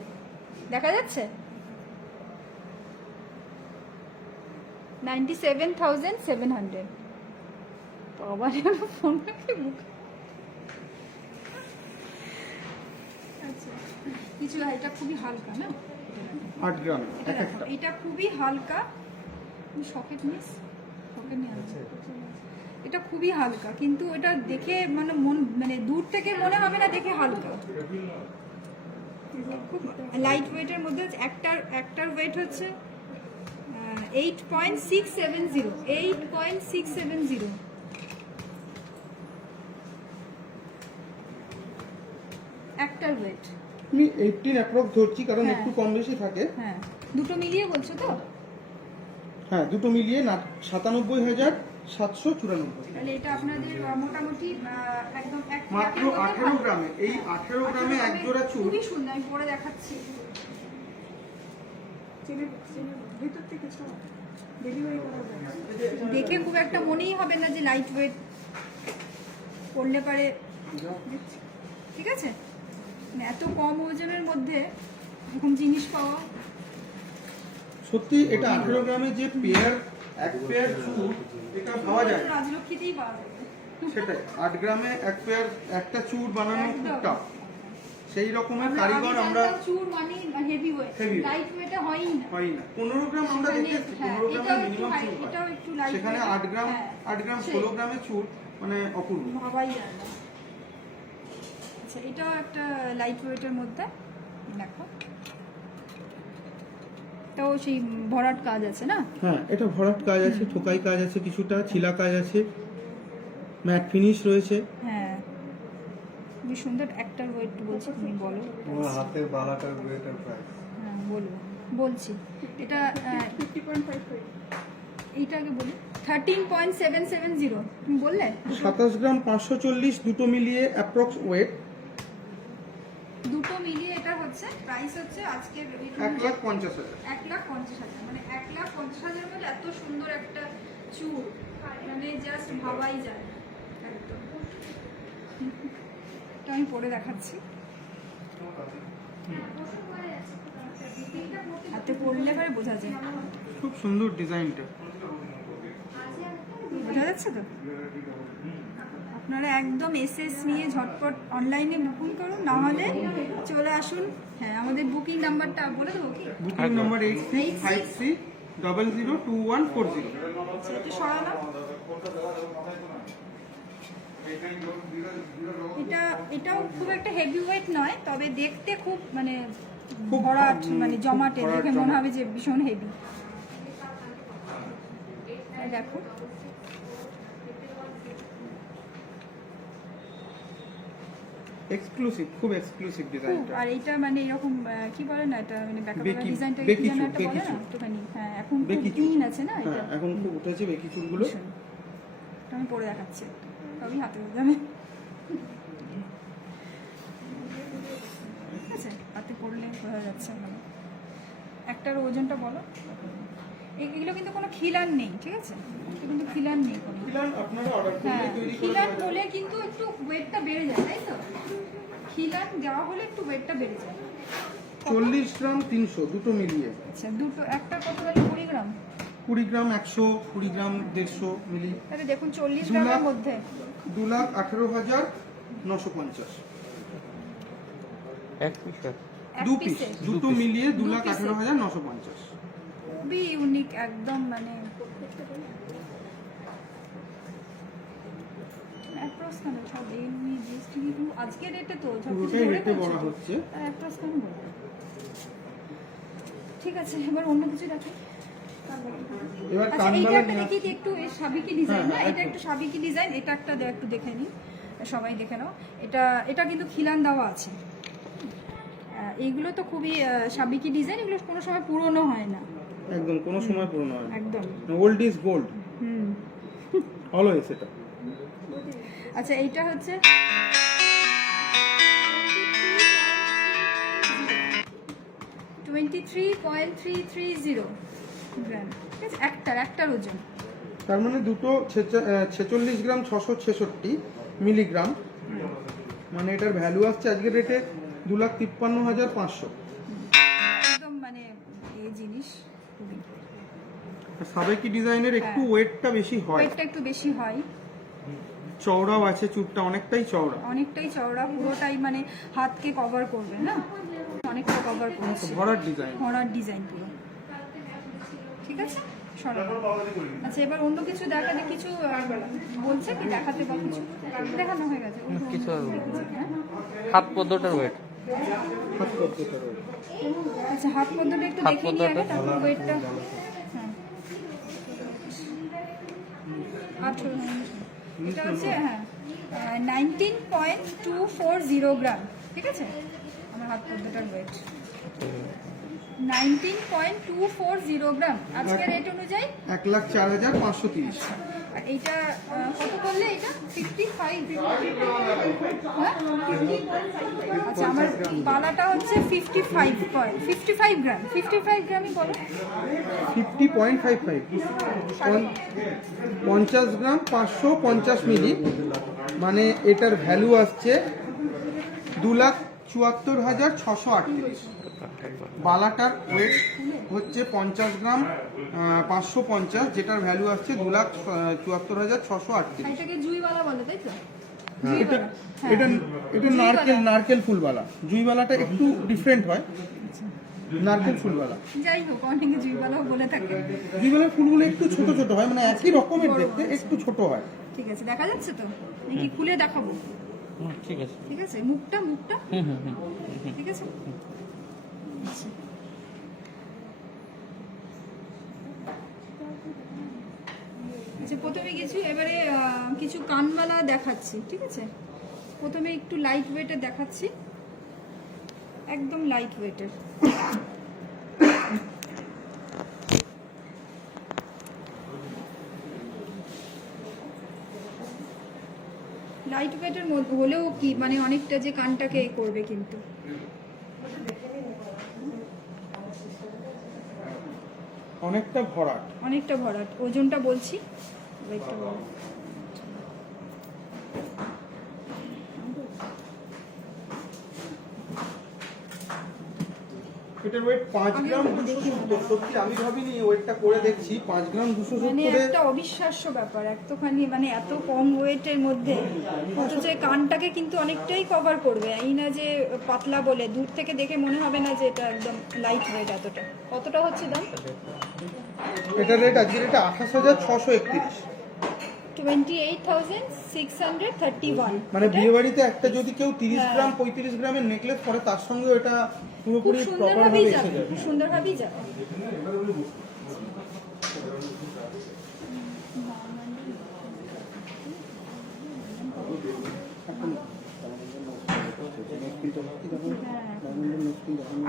দেখা যাচ্ছে। 97,700। বাবা রে, আমার ফোনটা কি মুখ। আচ্ছা, কিছু এটা খুবই হালকা না, 8 গ্রাম এটা এক দেখো, একটা। এটা খুবই হালকা। সকেট মিস, সকেট নিয়ে আসছে। এটা খুবই হালকা, কিন্তু এটা দেখে মানে দূর থেকে মনে হবে না দেখে হালকা। খুব লাইট ওয়েটের মধ্যে আছে। একটার ওয়েট হচ্ছে 8.670। 8.670 একটার ওয়েট। আমি 18 অ্যাপ্রক্স ধরছি, কারণ হ্যাঁ। একটু কম বেশি থাকে। হ্যাঁ, দুটো মিলিয়ে বলছো তো? হ্যাঁ, দুটো মিলিয়ে 97,794। তাহলে এটা আপনাদের মোটামুটি একদম মাত্র 18 গ্রামে। এই 18 গ্রামে এক জোড়া চুল। খুবই সুন্দর, আমি পরে দেখাচ্ছি। দেখে খুব একটা মনেই হবে না যে লাইট ওয়েট, পড়লে পারে। ঠিক আছে, মানে এত কম ওজনের মধ্যে এরকম জিনিস পাওয়া সত্যি এটা 18 গ্রামে যে এক পেয়ার চুড় এটা পাওয়া যায় না। রাজলক্ষ্মীতেই পাওয়া যাবে। সেটাই 8 গ্রামে একটা চুড় বানানো খুব একদম। টাফ। সেই রকমের কারিগর আমরা চুর মানে heavy weight, Heavy weight। Light ওয়েটে হয়ই না। পাই না। 15 গ্রাম আমরা সেখানে, দেখেছি, হ্যাঁ, 15 গ্রামে এটাও একটু মিনিমাম high- চুড় হয়। এটাও একটু লাইট সেখানে 8 গ্রাম 16 গ্রামের চুড় মানে অপূর্ব। ভাবাই যায় না। আচ্ছা, এটাও একটা লাইট ওয়েটের মধ্যে দেখো, এটাও সেই ভরাট কাজ আছে না? হ্যাঁ, এটা ভরাট কাজ আছে, ঠোকাই কাজ আছে, কিছুটা ছিলা কাজ আছে, ম্যাট ফিনিশ রয়েছে। হ্যাঁ, খুবই সুন্দর। একটার ওয়েট বলছি, তুমি বলো। তোমার হাতের বালাটার ওয়েটার প্রাইস হ্যাঁ, বলছি এটা 50.55, এইটা আগে বলি 13.770, তুমি বললে 27 গ্রাম 540 দুটো মিলিয়ে অ্যাপ্রক্স ওয়েট দুটো মিলিয়ে এটা হচ্ছে প্রাইস হচ্ছে আজকের 1,50,000। 1,50,000, মানে 1,50,000 মধ্যে এত সুন্দর একটা চুল, মানে জাস্ট ভাবাই যায় না একদম। এটা আমি পরে দেখাচ্ছি, হাতে পরলে পরে বোঝা যায়। খুব সুন্দর ডিজাইনটা। বোঝা যাচ্ছে তো? আপনারা একদম এসএস নিয়ে ঝটপট অনলাইনে বুকিং করুন, না হলে চলে আসুন। হ্যাঁ, আমাদের বুকিং নাম্বারটা বলে দেবো কি? Booking number 8653002140। আচ্ছা, এটা সরালাম। এটাও খুব একটা হেভি ওয়েট নয়, তবে দেখতে খুব মানে খুব ভরাট, মানে জমাটে, ভরাট, দেখে মনে জমাট। হবে যে ভীষণ হেভি। দেখো, এক্সক্লুসিভ, খুব এক্সক্লুসিভ খুব। ডিজাইনটা। আর এইটা মানে এরকম কি বলে না, এটা মানে ব্যাকআপ ডিজাইনটা কি বেকি যেন চুল, একটা বেকি বলে না চুল। একটুখানি। হ্যাঁ, এখন খুব বেকি চুল। দিন আছে না এটা। হ্যাঁ, এখন খুব উঠেছে বেকি চুলগুলো। ভীষণ। এটা আমি পরে দেখাচ্ছি, সবই হাতে বোঝাবে। ঠিক আছে, হাতে পড়লে বোঝা যাচ্ছে মানে। একটার ওজনটা বলো। এগুলো কিন্তু কোনো খিলান নেই, ঠিক আছে? এটা কিন্তু খিলান নেই কোনো। খিলান আপনারা অর্ডার করলে হ্যাঁ, তৈরি করে খিলান দেওয়া হলে কিন্তু একটু ওয়েটটা বেড়ে যায়, তাই তো? খিলান দেওয়া হলে একটু ওয়েটটা বেড়ে যায়। 40 গ্রাম 300 দুটো মিলিয়ে। আচ্ছা, দুটো একটা কত লাগে? 20 গ্রাম। 20 গ্রাম 100, 20 গ্রাম 150 মিলি। তাহলে দেখুন 40 দু লাখ। গ্রামের মধ্যে 2,18,950। এক পিস এক দু পিস, পিসে দুটো মিলিয়ে দু 2,18,950। খুবই ইউনিক একদম, মানে অ্যাপ্রক্স কেন সব এমনি জিএসটি কিন্তু আজকের রেটে তো সব কিছু পুরোটাই ধরে রেটে বলছি বলা তো। হচ্ছে। আর অ্যাপ্রক্স কেন বলবো? ঠিক আছে, এবার অন্য কিছু দেখাই। এবার আচ্ছা, এইটা কানবালা একটা নিয়ে দেখি যে একটু এর সাবিকি ডিজাইন না, হ্যাঁ, এটা একটু সাবিকি ডিজাইন, এটা একটা একটু দেখে নিই, সবাই দেখে নাও। এটা কিন্তু খিলান দেওয়া আছে। এইগুলো তো খুবই সাবিকি ডিজাইন, এগুলো কোনো সময় পুরনো হয় না একদম কোনো সময় পুরনো হয় না। একদম। Old is gold, hmm. Always এটা। আচ্ছা, এইটা হচ্ছে 23.330 গ্রাম, ঠিক আছে? একটার ওজন। তার মানে দুটো 46 গ্রাম 666 মিলিগ্রাম, মানে এটার ভ্যালু আসছে আজকের রেটে 2,53,500। একদম মানে এই জিনিস খুবই সাবেকি ডিজাইনের একটু হ্যাঁ। ওয়েটটা বেশি হয়, ওয়েটটা একটু বেশি হয়, চওড়াও আছে, চুটটা অনেকটাই চওড়া। অনেকটাই চওড়া, পুরোটাই মানে হাতকে কভার করবে না, অনেকটা কভার করছে, ভরাট ডিজাইন। ভরার ডিজাইন পুরো। ঠিক আছে, সরাবো। আচ্ছা, এবার অন্য কিছু দেখাতে কিছু বলছে কি দেখাতে বা কিছু দেখানো হয়ে গেছে? কিছু হ্যাঁ? হাত পদ্মটার ওয়েট হাত পদ্মটা রয়েছে। আচ্ছা, হাত পদ্মটা একটু হাত দেখে নিই আগে, পদ্মটা? তারপর ওয়েটটা। হ্যাঁ, 18, এটা হচ্ছে 19.240 গ্রাম, ঠিক আছে? আমার হাত পদ্মটার ওয়েট 19.240 গ্রাম আজকের রেট অনুযায়ী। 1,04,530। আর এইটা কত করলে? এটা 55। হ্যাঁ, 50। আচ্ছা, আমার বালাটা হচ্ছে 55 গ্রাম। 55 গ্রামই বলো। 50.55, 50 গ্রাম 550 মিলি, মানে এটার ভ্যালু আসছে 2,74,638। বালাটার ওয়েট হচ্ছে 50 গ্রাম 550, যেটার ভ্যালু আসছে 2,74,638। এটাকে জুইওয়ালা বলে তাই তো? এটা জুইওয়ালা, হ্যাঁ। এটা এটা নারকেল ফুলওয়ালা। জুইওয়ালাটা একটু ডিফারেন্ট হয়, নারকেল ফুলওয়ালা। যাই হোক, অনেকে জুইওয়ালাও বলে থাকে। জুইওয়ালার ফুলগুলো একটু ছোট ছোট হয়, মানে একই রকমের দেখতে, একটু ছোট হয়। ঠিক আছে, দেখা যাচ্ছে তো নাকি খুলে দেখাবো? ঠিক আছে। ঠিক আছে, মুখটা হুম হুম হুম ঠিক আছে। আচ্ছা। আচ্ছা, প্রথমে কিছু এবারে কিছু কানবালা দেখাচ্ছি, ঠিক আছে? প্রথমে একটু লাইট ওয়েটের দেখাচ্ছি, একদম লাইট ওয়েটের। লাইট ওয়েটের মধ্যে হলেও কি মানে অনেকটা যে কানটাকে এ করবে, কিন্তু অনেকটা ভরাট। অনেকটা ভরাট। ওজনটা বলছি, ওয়েটটা বলো। এটার ওয়েট 5 গ্রাম 270। সত্যি আমি ভাবিনি ওয়েটটা করে দেখছি 5 গ্রাম 270। মানে একটা অবিশ্বাস্য ব্যাপার, একটুখানি মানে এত কম ওয়েটের মধ্যে অথচ এই কানটাকে কিন্তু অনেকটাই কভার করবে। এই না যে পাতলা বলে, দূর থেকে দেখে মনে হবে না যে এটা একদম লাইট ওয়েট এতটা। কতটা হচ্ছে দাম? এটার রেট আজকে এটা 28,631। 28,631। মানে বিয়ে বাড়িতে একটা যদি কেউ 30 গ্রাম 35 গ্রামের নেকলেস পরে, তার সঙ্গে এটা খুব পুরোপুরি প্রপার সুন্দরভাবেই ভাবে এসে যাবে, যাবে। খুব সুন্দরভাবেই যাবে।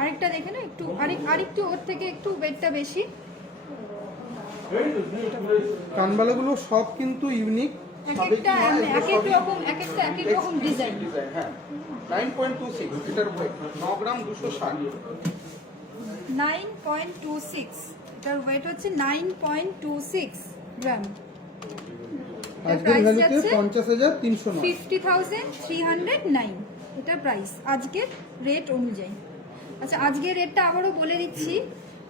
আরেকটা দেখে না একটু, আরেকটু ওর থেকে একটু ওয়েটটা বেশি। কানবালাগুলো সব কিন্তু ইউনিক, এক একটা এক এক রকম ডিজাইন। হ্যাঁ। 9.26 এটার ওয়েট, 9 গ্রাম 260। 9.26, এটার ওয়েট হচ্ছে 9.26 গ্রাম। আজকের ভ্যালুতে 50,309। 50,309 এটা প্রাইস আজকের রেট অনুযায়ী। আচ্ছা, আজকের রেটটা আবারও বলে দিচ্ছি।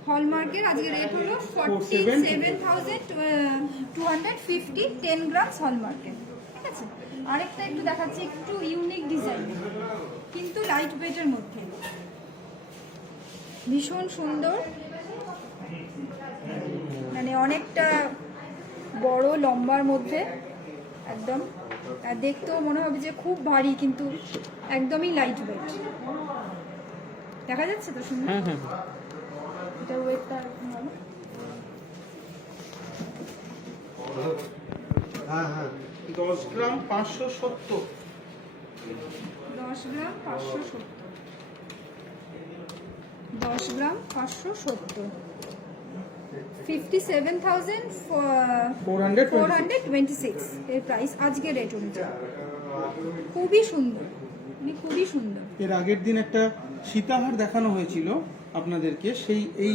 হলমার্কের আজকের রেট হলো 47,250, 10 গ্রামস হলমার্কের। ঠিক আছে, আরেকটা একটু দেখাচ্ছি, একটু ইউনিক ডিজাইন কিন্তু লাইট ওয়েটের মধ্যে, ভীষণ সুন্দর, মানে অনেকটা বড় লম্বার মধ্যে একদম, আর দেখতেও মনে হবে যে খুব ভারী, কিন্তু একদমই লাইট ওয়েট। দেখা যাচ্ছে তো সুন্দর? হুম হুম। এটার ওয়েটটা ভালো। হ্যাঁ হ্যাঁ, 10 গ্রাম 570। 10 গ্রাম 570, 10 গ্রাম 570, 57,426 এর প্রাইস আজকের রেট অনুযায়ী। খুবই সুন্দর, মানে খুবই সুন্দর। এর আগের দিন একটা সীতাহার দেখানো হয়েছিল আপনাদেরকে, সেই এই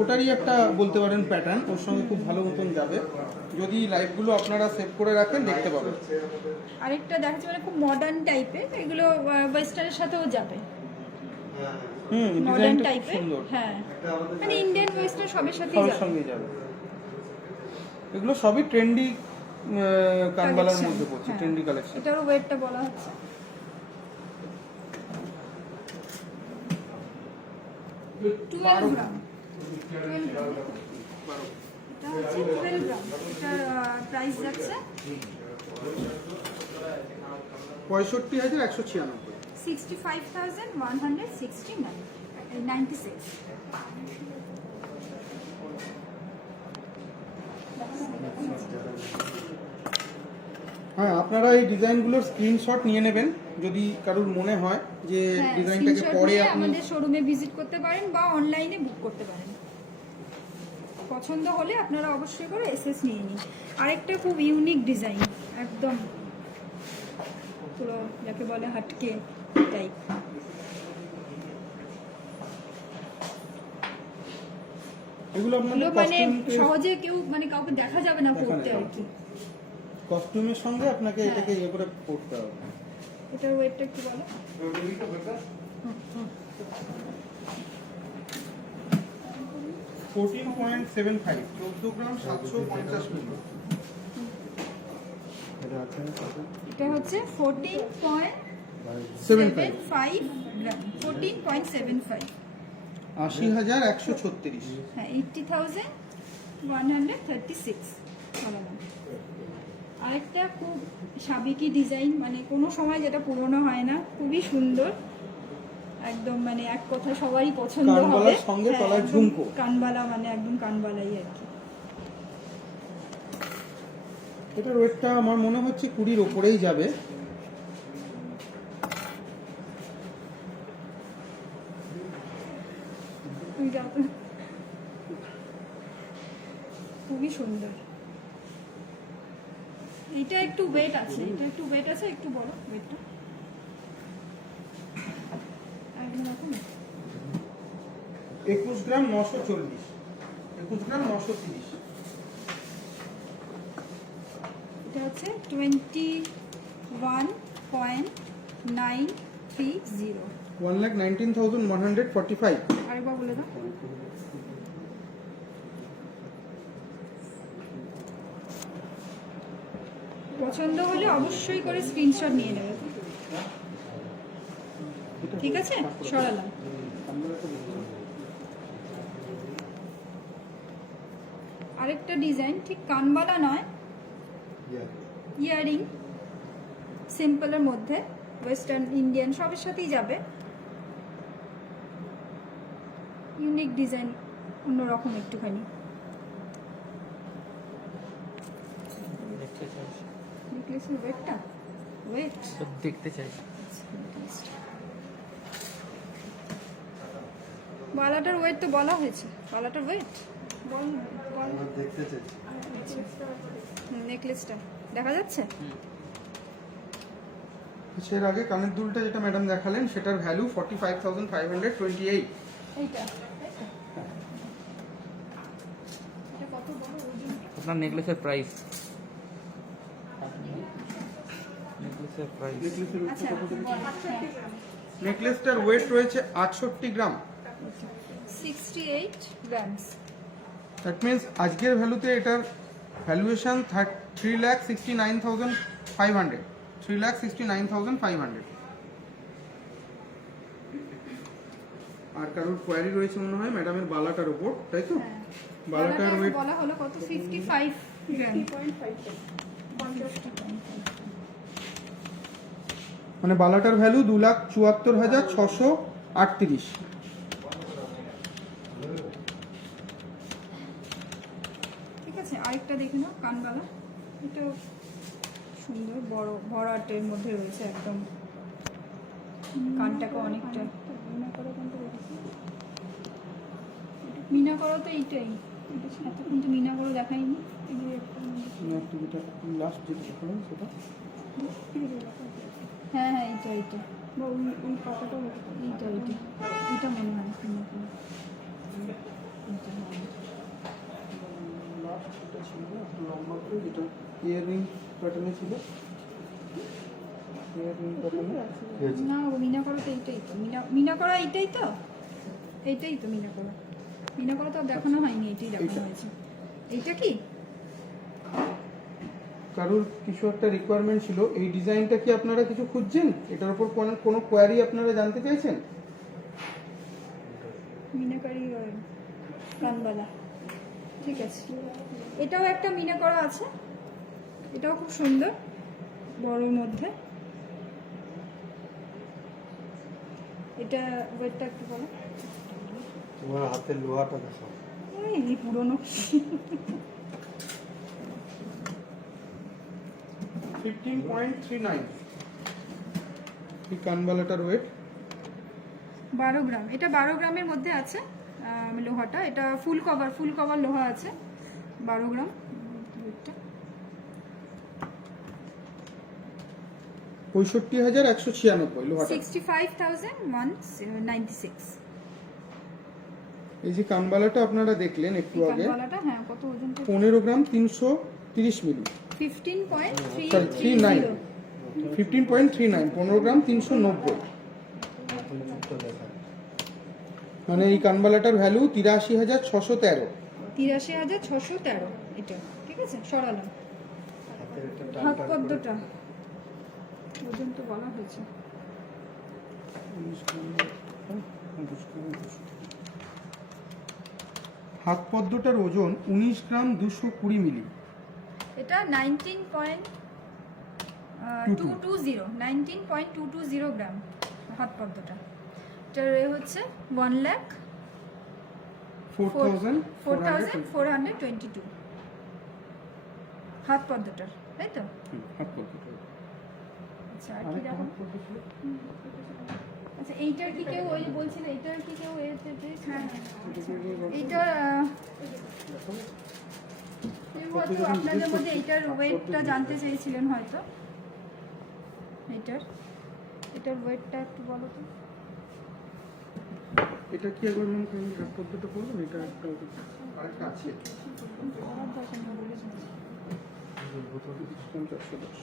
ওটারই একটা বলতে পারেন প্যাটার্ন, ওর সঙ্গে খুব ভালো মতন যাবে। যদি লাইভগুলো আপনারা সেভ করে রাখেন দেখতে পাবেন। আরেকটা দেখাচ্ছি, মানে খুব মডার্ন টাইপের, এগুলো ওয়েস্টার্নের সাথেও যাবে, মডার্ন টাইপের। সুন্দর, হ্যাঁ, মানে ইন্ডিয়ান ওয়েস্টার্ন সবের সাথেই সবার যাবে। সঙ্গে যাবে। এগুলো সবই ট্রেন্ডি কানবালার মধ্যে পড়ছে, হ্যাঁ। Trendy collection. এটারও ওয়েটটা বলা হচ্ছে 12 গ্রাম। 12 গ্রাম। এটা হচ্ছে 12 গ্রাম। এটার প্রাইস যাচ্ছে 65,196। 65,196। হ্যাঁ, আপনারা এই ডিজাইনগুলোর স্ক্রিনশট নিয়ে নেবেন যদি কারোর মনে হয় যে ডিজাইনটাকে পরে আপনি আমাদের শোরুমে ভিজিট করতে পারেন বা অনলাইনে বুক করতে পারেন। পছন্দ হলে আপনারা অবশ্যই করে এসএস নিয়ে নিন। আরেকটা খুব ইউনিক ডিজাইন, একদম পুরো যাকে বলে হাটকে টাইপ। এগুলো আপনাদের মানে কস্টিউমকে সহজে কেউ মানে কাউকে দেখা যাবে না পড়তে আর কি। কস্টিউমের সঙ্গে আপনাকে এটাকে ইয়ে করে পড়তে হবে। এটার ওয়েটটা একটু বলো। 14.75, 14 গ্রাম 750 মিলি। এটা হচ্ছে 14.75 গ্রাম, 14.75। 80,136। হ্যাঁ, 80,136 বললাম। আরেকটা খুব সাবেকি ডিজাইন, মানে কোনো সময় যেটা পুরনো হয় না, খুবই সুন্দর একদম, মানে এক কথা সবারই পছন্দ হবে। কানবালার সঙ্গে হ্যাঁ, তলায় একদম ঝুমকো। কানবালা, মানে একদম কানবালাই আর কি। এটার ওয়েটটা আমার মনে হচ্ছে 20 ওপরেই যাবে। খুবই সুন্দর। এটা একটু ওয়েট আছে, এটা একটু ওয়েট আছে, একটু বড় ওয়েটটা। একদম রকম 21 গ্রাম 940, 21 গ্রাম 930। এটা হচ্ছে 21.930। 1,19,145। আরেকবার বলে দাও। পছন্দ হলে অবশ্যই করে স্ক্রিনশট নিয়ে নেবে, ঠিক আছে? সরালাম। আরেকটা ডিজাইন, ঠিক কানবালা নয়, ইয়ারিং সিম্পলের মধ্যে, ওয়েস্টার্ন ইন্ডিয়ান সবের সাথেই যাবে। ইউনিক ডিজাইন, অন্যরকম একটুখানি। নেকলেসের ওয়েটটা, ওয়েট দেখতে চাই। বালাটার ওয়েট তো বলা হয়েছে, বালাটার ওয়েট বল বল। দেখতে চাই। নেকলেসটা দেখা যাচ্ছে? এর আগে কানের দুলটা যেটা ম্যাডাম দেখালেন সেটার ভ্যালু 45,528। এইটা এটা কত বড় ওজন? আপনার নেকলেসের প্রাইস, নেকলেসের প্রাইস আচ্ছা, নেকলেসটার ওয়েট রয়েছে 68 গ্রাম। 68 গ্রামস। দ্যাট মিনস আজকের ভ্যালুতে এটার ভ্যালুয়েশন 3,69,500, 3,69,500। আর কারোর কোয়ারি রয়েছে মনে হয় ম্যাডামের বালাটার উপর, তাই তো? হ্যাঁ, বালাটার ওয়েট বলা হলো কত? 55 গ্রাম। মানে বালাটার ভ্যালু 2,74,638। ঠিক আছে, আরেকটা দেখে নাও কানবালা। এটা সুন্দর, বড় ভরাটের মধ্যে রয়েছে একদম, কানটাকে অনেকটা মিনা করো। তো এইটাই, এতক্ষণ তো মিনা করো দেখাইনি। লাস্ট যেটা দেখালাম সেটা হ্যাঁ হ্যাঁ, এইটা এইটা ওই পাতাটা, এইটা এইটা এটা মনে হয় মিনা করো। লাস্ট যেটা ছিল না একটু লম্বা করে, যেটা ইয়াররিং প্যাটার্নে ছিল, ইয়াররিং প্যাটার্নে না, ও মিনা করো তো এইটাই তো, মিনা করা এইটাই তো, এইটাই তো মিনা করো। মিনা করো তো আর দেখানো হয়নি, এইটাই দেখানো হয়েছে। এইটা কি কারোর কিছু একটা রিকোয়ারমেন্ট ছিল, এই ডিজাইনটা কি আপনারা কিছু খুঁজছেন? এটার উপর কোনো কোয়ারি আপনারা জানতে চাইছেন? মিনাকারি কানবালা, ঠিক আছে। এটাও একটা মিনা করা আছে, এটাও খুব সুন্দর, বড়র মধ্যে। এটা ওয়েটটা একটু বলো। তোমার হাতের লোহাটা দেখো। এই পুরনো 15.39 এই কানবালাটার ওয়েট 12 গ্রাম। এটা 12 গ্রামের মধ্যে আছে লোহাটা। এটা ফুল কভার লোহা আছে, 12 গ্রাম ওয়েটটা। 65,196 লোহাটা। 65,196। এই যে কানবালাটা আপনারা দেখলেন একটু আগে, কানবালাটা হ্যাঁ, কত ওজন? 15 গ্রাম 330 মিলি, 15.39। 15.39, 15 গ্রাম 390। মানে এই কানবালাটার ভ্যালু 83,613। 83,613 এটা, ঠিক আছে। সরালাম। হাত পদ্মটা ওজন তো বলা হয়েছে। হাত পদ্মটার ওজন 19 গ্রাম 220 মিলি। এটা 19.220 গ্রাম হাত পদ্মটা। এটার এ হচ্ছে 1,04,422 হাত পদ্মটার, তাই তো? হাত পদ্মটা। আচ্ছা, আর কি দেখো? আচ্ছা, এইটার কি কেউ ওই বলছিল, এইটার কি কেউ এতে হ্যাঁ এইটা হয়তো আপনাদের মধ্যে এইটার ওয়েটটা জানতে চেয়েছিলেন হয়তো। এটার ওয়েটটা একটু বলো তো। এটা কি একবার ম্যাম হাত পদ্মটা বলুন, এটা একটা আরেকটা আছে 410।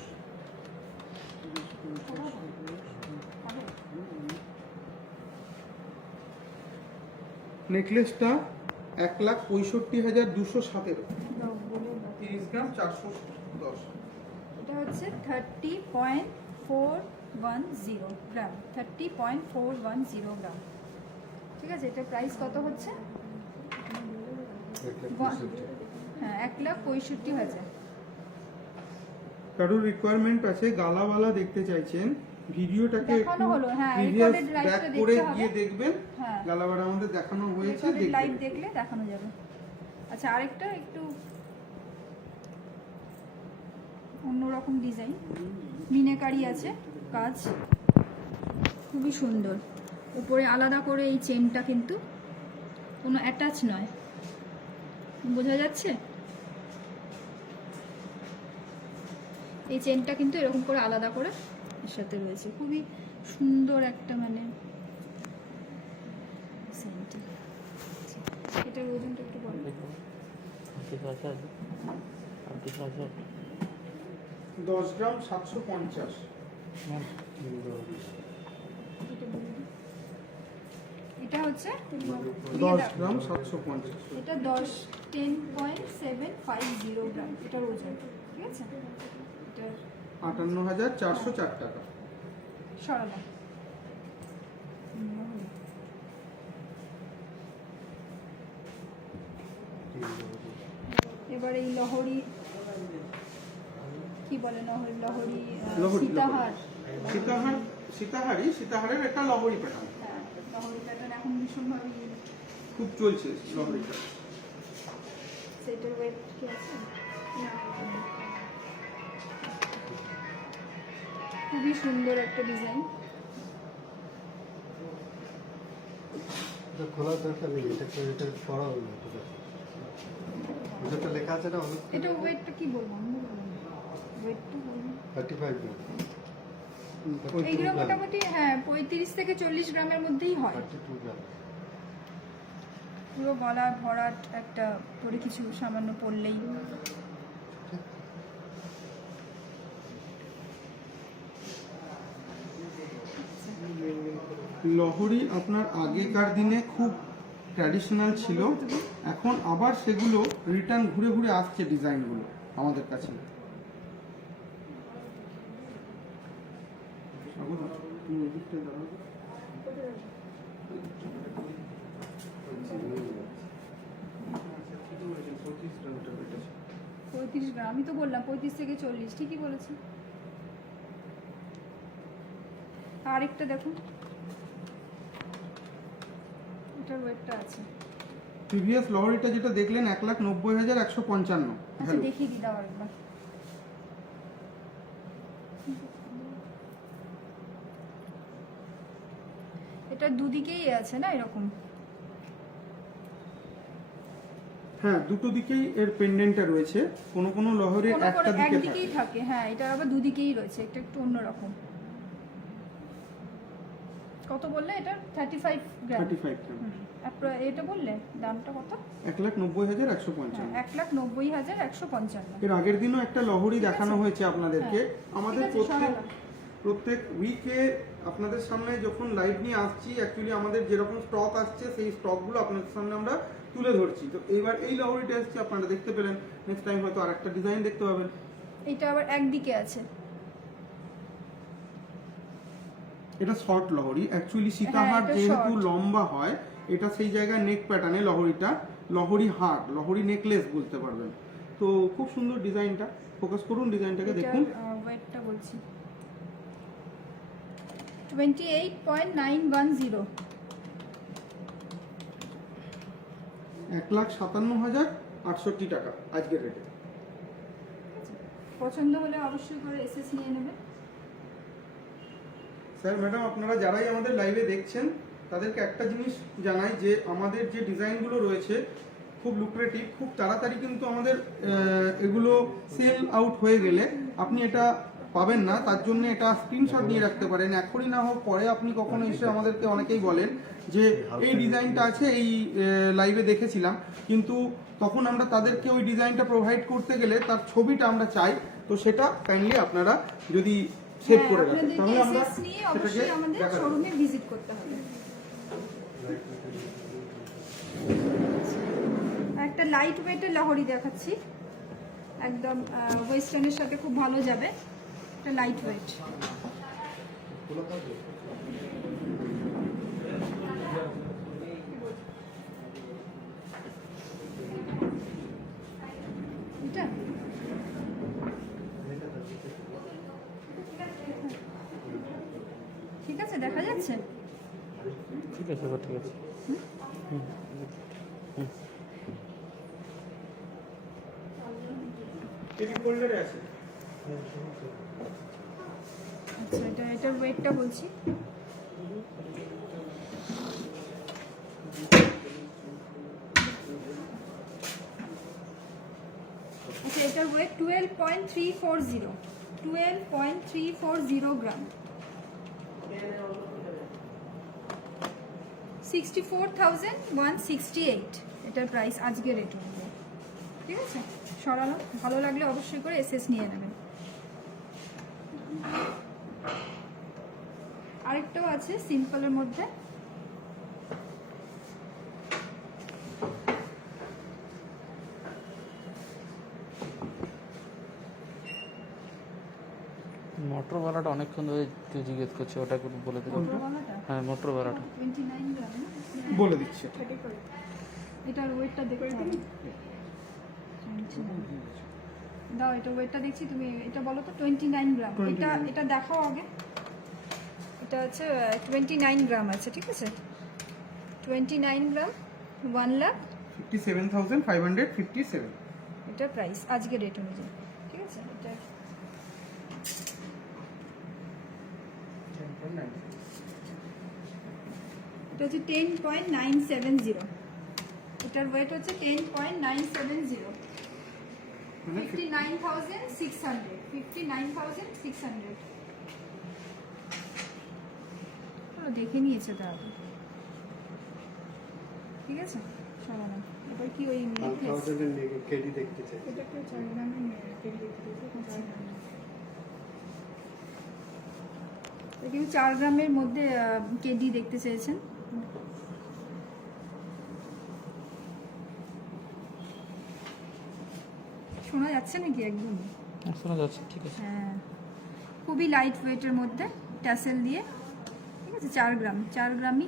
নেকলেসটা 1,65,217, 30 গ্রাম 410। এটা হচ্ছে 30.410 গ্রাম, 30.410 গ্রাম, ঠিক আছে। এটা প্রাইস কত হচ্ছে? হ্যাঁ, 1,65,000। কারোর রিকোয়ারমেন্ট আছে গালাওয়ালা দেখতে চাইছেন, ভিডিওটাকে দেখানো হলো, হ্যাঁ, প্রিভিয়াস recorded ব্যাক live-টা করে দেখতে হবে। গিয়ে দেখবেন। হ্যাঁ, গালাওয়ালা আমাদের দেখানো হয়েছে, লাইভ দেখবেন। দেখলে দেখানো যাবে। আচ্ছা, আরেকটা একটু অন্যরকম ডিজাইন, মিনাকারি আছে কাজ, খুবই সুন্দর। উপরে আলাদা করে এই চেনটা কিন্তু কোনো অ্যাটাচ নয়, বোঝা যাচ্ছে? এই চেনটা কিন্তু এরকম করে আলাদা করে এর সাথে রয়েছে, খুবই সুন্দর একটা মানে চেনটি। এটার ওজনটা একটু বলো। 10 গ্রাম 750। এটা হচ্ছে 10 গ্রাম 750। এটা 10.750 গ্রাম এটার ওজন, ঠিক আছে। এটার 58,404 টাকা। সরালাম। এবার এই লহরি কি বলে, লহরি সীতাহার, সীতাহারের একটা লহরি প্যাটার্ন হ্যাঁ, লহরি প্যাটার্ন এখন ভীষণভাবে খুব চলছে লহরিটা। সেটার ওয়েট কি আছে? খুবই সুন্দর একটা ডিজাইন। খোলা দরকার নেই, এটা পড়া হলো, এটা লেখা আছে না। এটা ওয়েটটা কি বলবো, ওয়েটটা বলবো 35 গ্রাম। এইগুলো মোটামুটি হ্যাঁ 35 থেকে 40 গ্রামের মধ্যেই হয়। 32 গ্রাম। পুরো গলা ভরাট একটা করে কিছু সামান্য পড়লেই। লহরি আপনার আগেকার দিনে খুব ট্র্যাডিশনাল ছিল, এখন আবার সেগুলো রিটার্ন ঘুরে ঘুরে আসছে ডিজাইনগুলো আমাদের কাছে। পঁয়ত্রিশ গ্রাম, আমি তো বললাম 35 থেকে 40, ঠিকই বলেছি। আরেকটা দেখুন, এটার ওয়েটটা আছে। প্রিভিয়াস লহরিটা যেটা দেখলেন 1,90,155। আচ্ছা, দেখিয়ে দিই, দাও একবার। এটা দুদিকেই আছে না এরকম? হ্যাঁ, দুটো দিকেই এর পেন্ডেন্টটা রয়েছে, কোনো কোনো লহরির একটা দিকে একদিকেই থাকে। হ্যাঁ, এটা আবার দুদিকেই রয়েছে, এটা একটু অন্যরকম। কত বললে এটা? 35 গ্রাম। 35 গ্রাম। এটা বললে দামটা কত? 1,90,155। 1,90,155। এর আগের দিনও একটা লহরি দেখানো হয়েছে আপনাদেরকে। আমাদের ঠিক আছে, প্রত্যেক সরালাম। প্রত্যেক উইকে আপনাদের সামনে যখন লাইভ নিয়ে আসছি, অ্যাকচুয়ালি আমাদের যেরকম স্টক আসছে সেই স্টকগুলো আপনাদের সামনে আমরা তুলে ধরছি। তো এইবার এই লহরিটা আসছে, আপনারা দেখতে পেলেন, নেক্সট টাইম হয়তো আর একটা ডিজাইন দেখতে পাবেন। এটা আবার একদিকে আছে। এটা শর্ট লহরি, অ্যাকচুয়ালি সীতাহার এটা যেহেতু short। লম্বা হয়, এটা সেই জায়গায় নেক প্যাটার্নে লহরিটা, লহরি হার, লহরি নেকলেস বলতে পারবেন। তো খুব সুন্দর ডিজাইনটা, ফোকাস করুন ডিজাইনটাকে দেখুন। ওয়েটটা বলছি 28.910। 1,57,068 টাকা আজকের রেটে। পছন্দ হলে অবশ্যই করে এসএস নিয়ে নেবে। স্যার ম্যাডাম, আপনারা যারাই আমাদের লাইভে দেখছেন তাদেরকে একটা জিনিস জানাই যে আমাদের যে ডিজাইনগুলো রয়েছে খুব লুক্রেটিভ, খুব তাড়াতাড়ি কিন্তু আমাদের এগুলো সেল আউট হয়ে গেলে আপনি এটা পাবেন না। তার জন্য এটা স্ক্রিনশট নিয়ে রাখতে পারেন, এখনই না হোক পরে আপনি কখনো এসে আমাদেরকে অনেকেই বলেন যে এই ডিজাইনটা আছে, এই লাইভে দেখেছিলাম, কিন্তু তখন আমরা তাদেরকে ওই ডিজাইনটা প্রোভাইড করতে গেলে তার ছবিটা আমরা চাই। তো সেটা কাইন্ডলি আপনারা যদি সেভ করে রাখেন তাহলে আমরা এসএস নিয়ে সেটাকে অবশ্যই আমাদের দেখাবো। শোরুমে ভিজিট করতে হবে। একটা লাইট ওয়েটের লহরি দেখাচ্ছি, একদম ওয়েস্টার্নের সাথে খুব ভালো যাবে। একটা লাইট ওয়েট, এটা ঠিক আছে, দেখা যাচ্ছে। ঠিক আছে এবার ঠিক আছে। এটি ফোল্ডারে আছে। আচ্ছা, এটার ওয়েটটা বলছি। আচ্ছা, এটার ওয়েট 12.340 12.340 গ্রাম, 64,168 এটার প্রাইস আজকের রেট অনুযায়ী। ঠিক আছে, সরানো ভালো লাগলে অবশ্যই করে এসএস নিয়ে নেবেন। আরেকটাও আছে সিম্পলের মধ্যে, মোটরওয়ালাটা অনেকক্ষণ ধরে কেউ জিজ্ঞেস করছে, ওটা একটু বলে দিলাম। মোটরওয়ালাটা হ্যাঁ মোটরওয়ালাটা 29 গ্রাম না? বলে দিচ্ছি। এটার ওয়েটটা দেখতে হবে। দাও, এটা ওয়েটটা দেখছি, তুমি এটা বলো তো। 29 গ্রাম। এটা দেখাও আগে। এটা আছে 29 গ্রাম আছে, ঠিক আছে। 29 গ্রাম 57,557 এটা প্রাইস আজকের রেট অনুযায়ী। ঠিক আছে, এটা হচ্ছে 10.970। এটার ওয়েট হচ্ছে 10.970। 59,600 59,600 দেখে নিয়েছে তাহলে। ঠিক আছে, সরানো। এবার কি ওই কেডি দেখতে চাই। এটা কেউ চাই না, আমি কেটে দেখতে চাই। কেউ 4 গ্রামের মধ্যে কেডি দেখতে চেয়েছেন। শোনা যাচ্ছে নাকি একদম? শোনা যাচ্ছে, ঠিক আছে। হ্যাঁ, খুবই লাইট ওয়েটের মধ্যে ট্যাসেল দিয়ে। ঠিক আছে, 4 গ্রাম, 4 গ্রামই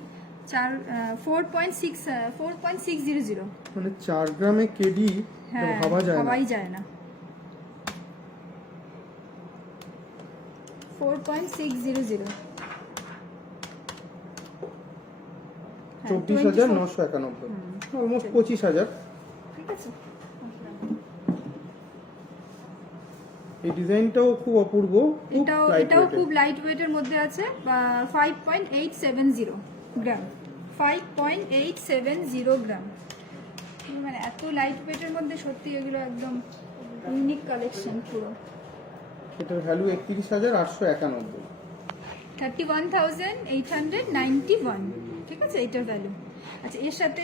4.600 মানে 4 গ্রামে কেডি হ্যাঁ, ভাবা যায় না। ভাবাই যায় না। 4.600 24,991, অলমোস্ট 25,000। ঠিক আছে, এই ডিজাইনটাও খুব অপূর্ব, খুব লাইট এটাও ওয়েটের। খুব লাইট ওয়েটের মধ্যে আছে। 5.870 গ্রাম, 5.870 গ্রাম। মানে এত লাইট ওয়েটের মধ্যে সত্যি এগুলো একদম ইউনিক কালেকশন পুরো। এটার ভ্যালু 31,891। 31,891। ঠিক আছে, এটার ভ্যালু। আচ্ছা, এর সাথে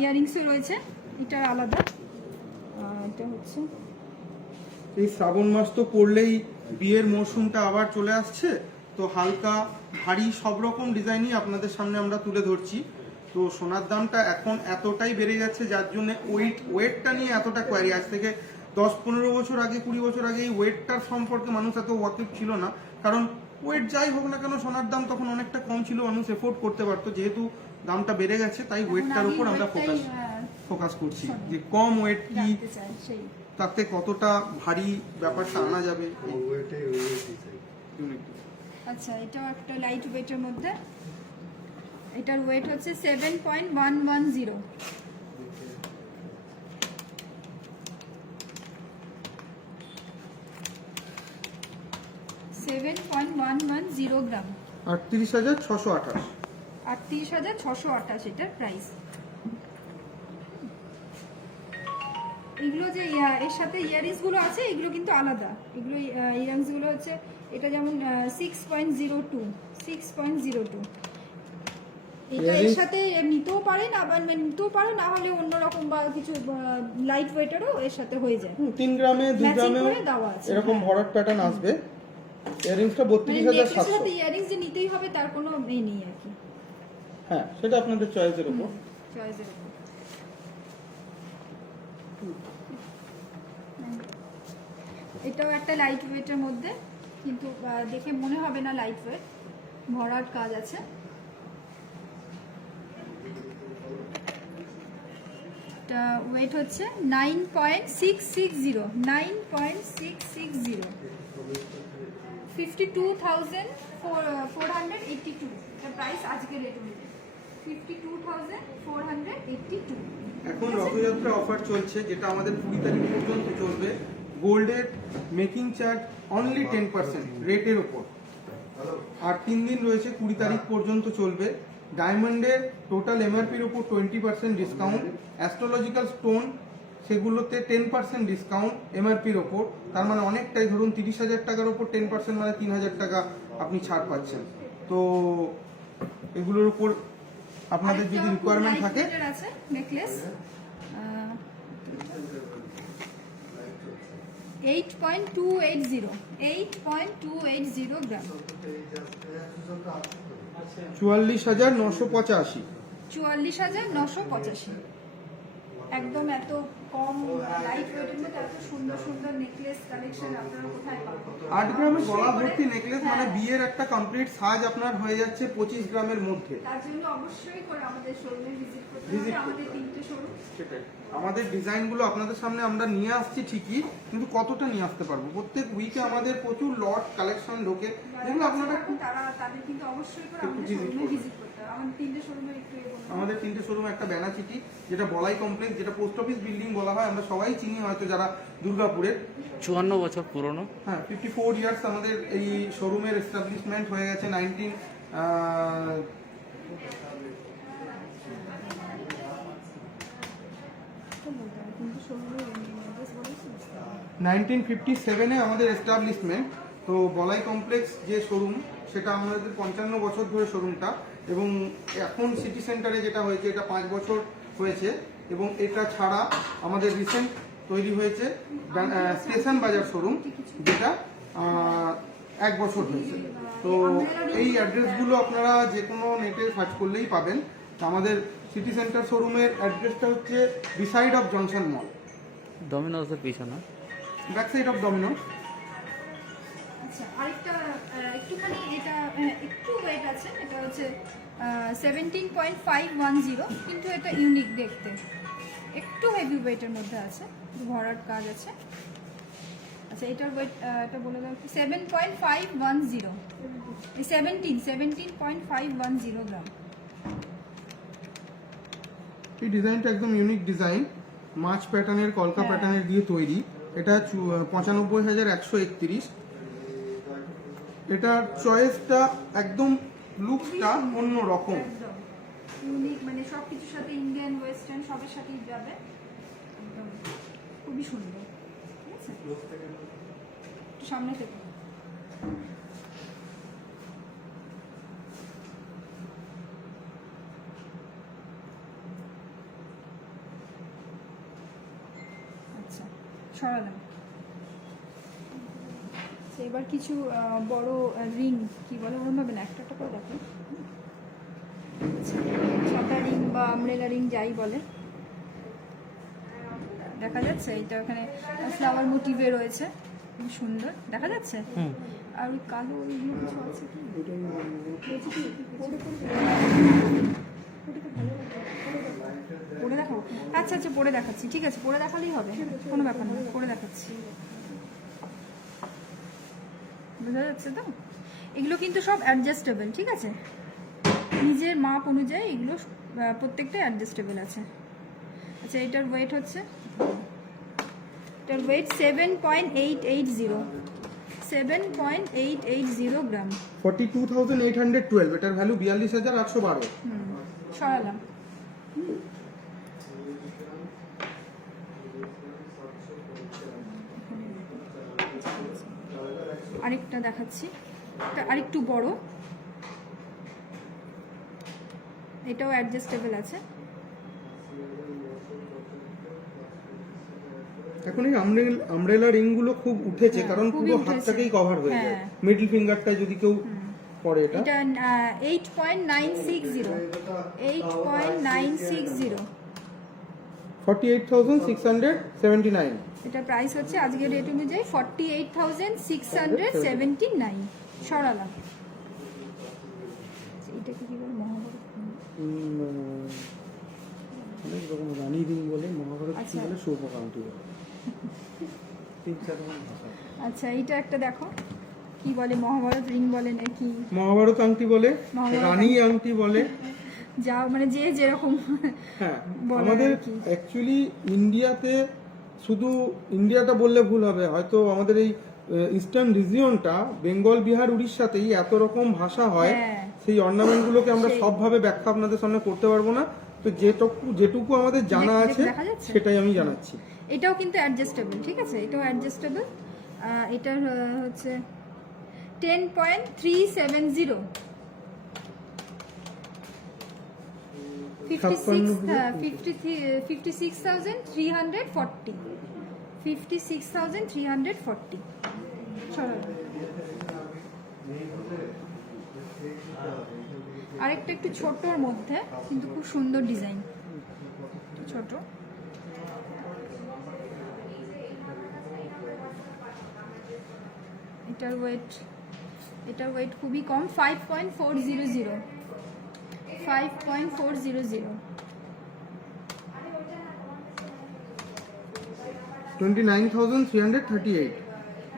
ইয়ারিংসও রয়েছে, এটা আলাদা। এটা হচ্ছে এই শ্রাবণ মাস তো পড়লেই বিয়ের মরশুমটা আবার চলে আসছে, তো হালকা ভারী সব রকম ডিজাইনই আপনাদের সামনে আমরা তুলে ধরছি। তো সোনার দামটা এখন এতটাই বেড়ে গেছে যার জন্য ওয়েটটা নিয়ে এতটা কোয়ারি। আজ থেকে 10-15 বছর আগে, 20 বছর আগে এই ওয়েটটার সম্পর্কে মানুষ এত ওয়াকিফ ছিল না, কারণ ওয়েট যাই হোক না কেন সোনার দাম তখন অনেকটা কম ছিল, মানুষ এফোর্ড করতে পারতো। যেহেতু দামটা বেড়ে গেছে তাই ওয়েটটার উপর আমরা ফোকাস করছি, যে কম ওয়েট কি, জানতে চাই সেই। তাতে কতটা ভারী ব্যাপারটা আনা যাবে। ওইটাই ডিজাইন। আচ্ছা, এটাও একটা লাইট ওয়েটের মধ্যে। এটার ওয়েট হচ্ছে 7.110। গ্রাম। 38,628। 38,628 এটার প্রাইস। এগুলো যে এর সাথে ইয়ারিংস গুলো আছে এগুলো কিন্তু আলাদা। এগুলো ইয়ারিংস গুলো হচ্ছে এটা যেমন 6.02 এটা এর সাথে নিতেও পারেন, আবার নিতেও পারে না হলে অন্যরকম বা কিছু লাইট ওয়েটেরও এর সাথে হয়ে যায়। 3 গ্রামে 2 গ্রামে এরকম ভরাট প্যাটার্ন আসবে। ইয়ারিংসটা 32,700। ইয়ারিংস যে নিতেই হবে তার কোনো এই নেই আর কি। হ্যাঁ, সেটা আপনাদের চয়েসের উপর। চয়েসের উপর। এটাও একটা লাইট ওয়েটের মধ্যে, কিন্তু দেখে মনে হবে না লাইট ওয়েট, ভরাট কাজ আছে। এটা ওয়েট হচ্ছে 9.660 52,482 এটা প্রাইস আজকের রেট অনুযায়ী 52,482। এখন রথযাত্রা অফার চলছে, যেটা আমাদের 20 তারিখ পর্যন্ত চলবে। গোল্ডের মেকিং চার্জ অনলি 10% রেটের উপর, আর 3 দিন রয়েছে, 20 তারিখ পর্যন্ত চলবে। ডায়মন্ডের টোটাল এমআরপির উপর 20% ডিসকাউন্ট, অ্যাস্ট্রোলজিক্যাল স্টোন সেগুলোতে 10% ডিসকাউন্ট এমআরপির ওপর। তার মানে অনেকটাই, ধরুন 30,000 টাকার ওপর 10% মানে 3,000 টাকা আপনি ছাড় পাচ্ছেন। তো এগুলোর উপর আপনাদের যদি রিকোয়ারমেন্ট থাকে। আছে নেকলেস 8.280 গ্রাম। 44,985। 44,985। একদম এত কম লাইট ওয়েটের মধ্যে এত সুন্দর সুন্দর নেকলেস কালেকশন আপনারা কোথায় পাবেন? 8 গ্রামে গলা ভর্তি নেকলেস মানে বিয়ের একটা কমপ্লিট সাজ আপনার হয়ে যাচ্ছে 25 গ্রামের মধ্যে। তার জন্য অবশ্যই করে আমাদের শোরুমে ভিজিট করতে হবে। আমাদের 3টে শোরুম। সেটাই, আমাদের ডিজাইনগুলো আপনাদের সামনে আমরা নিয়ে আসছি ঠিকই, কিন্তু কতটা নিয়ে আসতে পারবো? প্রত্যেক উইকে আমাদের প্রচুর লট কালেকশন ঢোকে, যেগুলো আপনারা তাদের কিন্তু অবশ্যই করে আমাদের শোরুমে ভিজিট করতে হবে। আমাদের 3টে শোরুমে একটু আমাদের 3টে শোরুম, একটা ব্যানাচিটি যেটা বলাই কমপ্লেক্স, যেটা পোস্ট অফিস বিল্ডিং বলা হয়, আমরা সবাই চিনি হয়তো যারা দুর্গাপুরের। 54 বছর পুরনো। হ্যাঁ, 54 ইয়ার্স আমাদের এই শোরুমের এস্টাবলিশমেন্ট হয়ে গেছে। 1957-এ আমাদের এস্টাবলিশমেন্ট। তো বলাই কমপ্লেক্স যে শোরুম, সেটা আমাদের 55 বছর ধরে শোরুমটা, এবং এখন সিটি সেন্টারে যেটা হয়েছে এটা 5 বছর হয়েছে। এবং এটা ছাড়া আমাদের রিসেন্ট তৈরি হয়েছে স্টেশন বাজার শোরুম, যেটা 1 বছর হয়েছে। তো এই অ্যাড্রেসগুলো আপনারা যে কোনো নেটে সার্চ করলেই পাবেন। তো আমাদের সিটি সেন্টার শোরুমের অ্যাড্রেসটা হচ্ছে বিসাইড অফ জনসন মল, ডমিনোজের পিছনে, ব্যাক সাইড অফ ডমিনোজ। আচ্ছা, আরেকটা একটুখানি এটা একটু ওয়েট আছে, এটা হচ্ছে 17.510, কিন্তু এটা ইউনিক দেখতে, একটু হেভি ওয়েটের মধ্যে আছে, ভরাট কাজ আছে। আচ্ছা, এটার ওয়েট এটা বলে দাও 7.510, 17.510 গ্রাম। এই ডিজাইনটা একদম ইউনিক ডিজাইন, মাছ প্যাটার্নের, কলকা প্যাটার্নের দিয়ে তৈরি। এটা 95,131। এটার চয়েসটা একদম, লুকসটা অন্য রকম, ইউনিক, মানে সবকিছুর সাথে ইন্ডিয়ান ওয়েস্টার্ন সবের সাথেই যাবে, একদম খুবই সুন্দর। ঠিক আছে, একটু সামনে থেকে। আচ্ছা, সরালাম। তো এবার কিছু বড় রিং কি বলে ওরকম ভাবে না, একটা একটা করে দেখো, ছাতা রিং বা আমব্রেলা রিং যাই বলে, দেখা যাচ্ছে এটা ওখানে ফ্লাওয়ার মোটিভে রয়েছে, খুব সুন্দর দেখা যাচ্ছে। আর ওই কালো ওইগুলো কিছু আছে কি? পরে দেখাবো? আচ্ছা আচ্ছা পরে দেখাচ্ছি, ঠিক আছে পরে দেখালেই হবে, কোনো ব্যাপার না, পরে দেখাচ্ছি। বোঝা যাচ্ছে তো? এগুলো কিন্তু সব অ্যাডজাস্টেবল, ঠিক আছে, নিজের মাপ অনুযায়ী এগুলো প্রত্যেকটাই অ্যাডজাস্টেবল আছে। আচ্ছা এটার ওয়েট হচ্ছে, এটার ওয়েট 7.880 7.880 গ্রাম। 42,812, এটার ভ্যালু 42,812। সরালাম। আরেকটা দেখাচ্ছি, এটা আরেকটু বড়, এটাও অ্যাডজাস্টেবল আছে। এখন এই আমব্রেলা রিং গুলো খুব উঠেছে, হ্যাঁ, কারণ খুবই পুরো উঠেছে। হাতটাকেই কভার হয়ে যায়, হ্যাঁ। মিডল ফিঙ্গারটা যদি কেউ পরে এটা। এটা 8.960 8.960। 48,679। এটা প্রাইস হচ্ছে আজকের রেট অনুযায়ী 48,679। সরালাম। এটাকে কি বলে, মহাভারত? অনেক রকম রানী রিং বলে, মহাভারত কি আচ্ছা। বলে, শুভকান্তি বলে, 3-4 রকম ভাষা। আচ্ছা এইটা একটা দেখো, কি বলে, মহাভারত রিং বলে নাকি মহাভারত আংটি বলে, মহাভারত রানী আংটি বলে। যা মানে যে যেরকম হ্যাঁ, বলে আমাদের আর কি। অ্যাকচুয়ালি ইন্ডিয়াতে, শুধু ইন্ডিয়াটা বললে ভুল হবে, হয়তো আমাদের এই ইস্টার্ন রিজিয়নটা, বেঙ্গল, বিহার, উড়িষ্যাতেই এত রকম ভাষা হয়, হ্যাঁ। সেই অর্নামেন্টগুলোকে আমরা সেই- সবভাবে ব্যাখ্যা আপনাদের সামনে করতে পারবো না, তো যেটুকু আমাদের জানা আছে দেখা যাচ্ছে? সেটাই আমি জানাচ্ছি। এটাও কিন্তু অ্যাডজাস্টেবল, ঠিক আছে, এটাও অ্যাডজাস্টেবল। এটার হচ্ছে 10.370 56,340 56,340। আরেকটা একটু ছোটর মধ্যে কিন্তু খুব সুন্দর ডিজাইন, ছোট। এটার ওয়েট খুবই কম, 5.400 5.400। 29,338।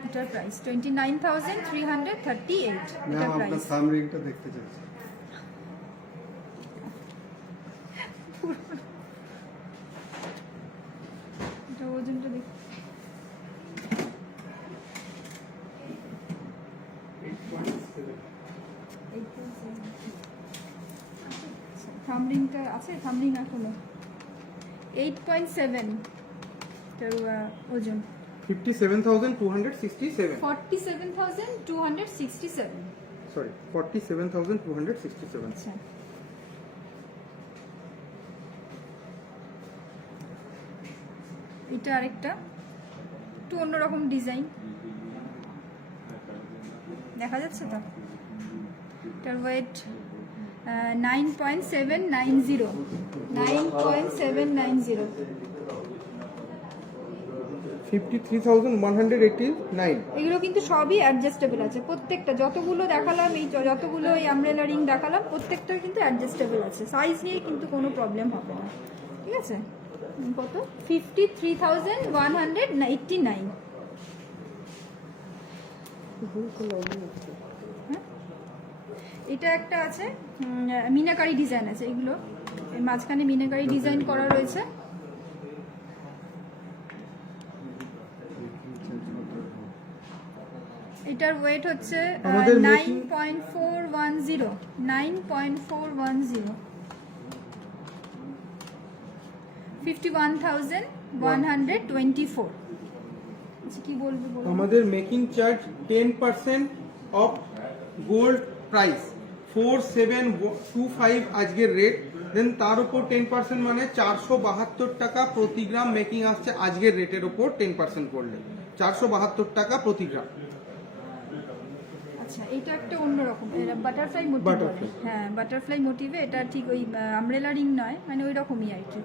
এটার প্রাইস 29,338 ম্যাম এটার আপনার প্রাইস। সাম রিংটা দেখতে চাইছি। এটা ওজনটা দেখ, থামরিংটা আছে, থামরিং এখনো 8.7 এটার ওজন 57,267। 47,267। সরি, 47,267। আচ্ছা এটা আরেকটা একটু অন্যরকম ডিজাইন, দেখা যাচ্ছে তো? এটার ওয়েট 9.790 9.790। 53,189। এগুলো কিন্তু সবই অ্যাডজাস্টেবল আছে, প্রত্যেকটা যতগুলো দেখালাম, এই যতগুলো এই আমব্রেলা রিং দেখালাম, প্রত্যেকটা কিন্তু অ্যাডজাস্টেবল আছে, সাইজ নিয়ে কিন্তু কোনো প্রবলেম হবে না, ঠিক আছে। কত? 53,189। এটা একটা আছে, মিনাকারি ডিজাইন আছে, এগুলো এই মাঝখানে মিনাকারি ডিজাইন করা রয়েছে। এটার ওয়েট হচ্ছে আমাদের making- 9.410 9.410 51,124। আচ্ছা কি বলবো বলো? আমাদের making charge 10% of gold price 4725 আজকের রেট, দেন তার উপর 10% মানে 472 টাকা প্রতি গ্রাম মেকিং আসছে আজকের রেটের উপর 10% করলে 472 টাকা প্রতি গ্রাম। আচ্ছা, এটা একটা অন্যরকম বাটারফ্লাই মোটিভ। Butterfly। হ্যাঁ, বাটারফ্লাই মোটিভে, এটা ঠিক ওই আমব্রেলা রিং নয়, মানে ওই রকমই আর কি,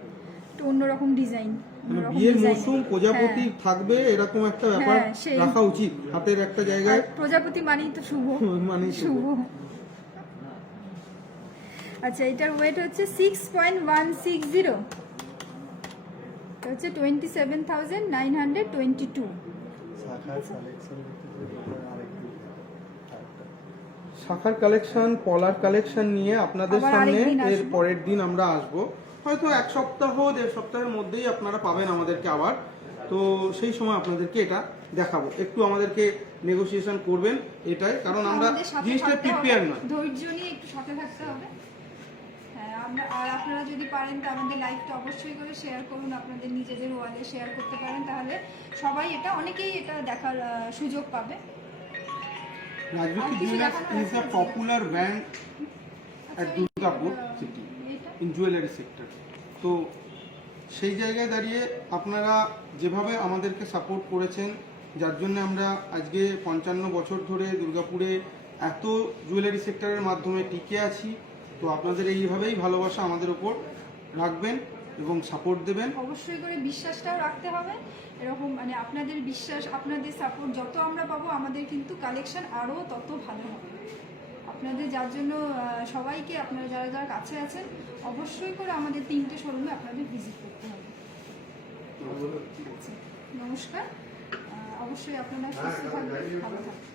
একটু অন্যরকম ডিজাইন। মানে বিয়ের মৌসুম প্রজাপতি থাকবে এরকম একটা ব্যাপার হ্যাঁ, সেই। রাখা উচিত হাতের একটা আর জায়গায়। প্রজাপতি মানেই তো শুভ। মানে শুভ। আচ্ছা, এটার ওয়েট হচ্ছে 6.160, এটা হচ্ছে 27,922। শাখার কালেকশন আরেকটু শাখার কালেকশন, পলার কালেকশন নিয়ে আপনাদের আবার সামনে আরেকদিন এর আসবো। পরের দিন আমরা আসব, হয়তো 1 সপ্তাহের মধ্যেই আপনারা পাবেন আমাদেরকে আবার। তো সেই সময় আপনাদেরকে এটা দেখাবো, একটু আমাদেরকে নেগোসিয়েশন করবেন এটাই, কারণ আমরা আমাদের সাথে জিনিসটা থাকতে হবে, প্রিপেয়ার নয়। ধৈর্য নিয়ে একটু সাথে থাকতে হবে। হ্যাঁ, আর আপনারা যদি পারেন তো আমাদের লাইভটা অবশ্যই করে শেয়ার করুন, আপনাদের নিজেদের ওয়ালে শেয়ার করতে পারেন, তাহলে সবাই অনেকেই এটা দেখার সুযোগ পাবে। Rajviti আর কিছু Jewelers দেখানোর is আছে a আজকে? popular brand at আচ্ছা, Durgapur city এটা in jewelry sector. তো সেই জায়গায় দাঁড়িয়ে আপনারা যেভাবে আমাদেরকে সাপোর্ট করেছেন, যার জন্য আমরা আজকে 55 বছর ধরে দুর্গাপুরে এত জুয়েলারি সেক্টরের মাধ্যমে টিকে আছি। তো আপনাদের এইভাবেই ভালোবাসা আমাদের ওপর রাখবেন এবং সাপোর্ট দেবেন। অবশ্যই করে বিশ্বাসটাও রাখতে হবে, এরকম মানে আপনাদের বিশ্বাস, আপনাদের সাপোর্ট যত আমরা পাবো, আমাদের কিন্তু কালেকশন আরও তত ভালো হবে। আপনাদের যার জন্য সবাইকে, আপনারা যারা যারা কাছে আছেন, অবশ্যই করে আমাদের 3টে শোরুমে আপনাদের ভিজিট করতে হবে। আচ্ছা, নমস্কার। অবশ্যই আপনারা সুস্থ থাকবেন, ভালো থাকবেন।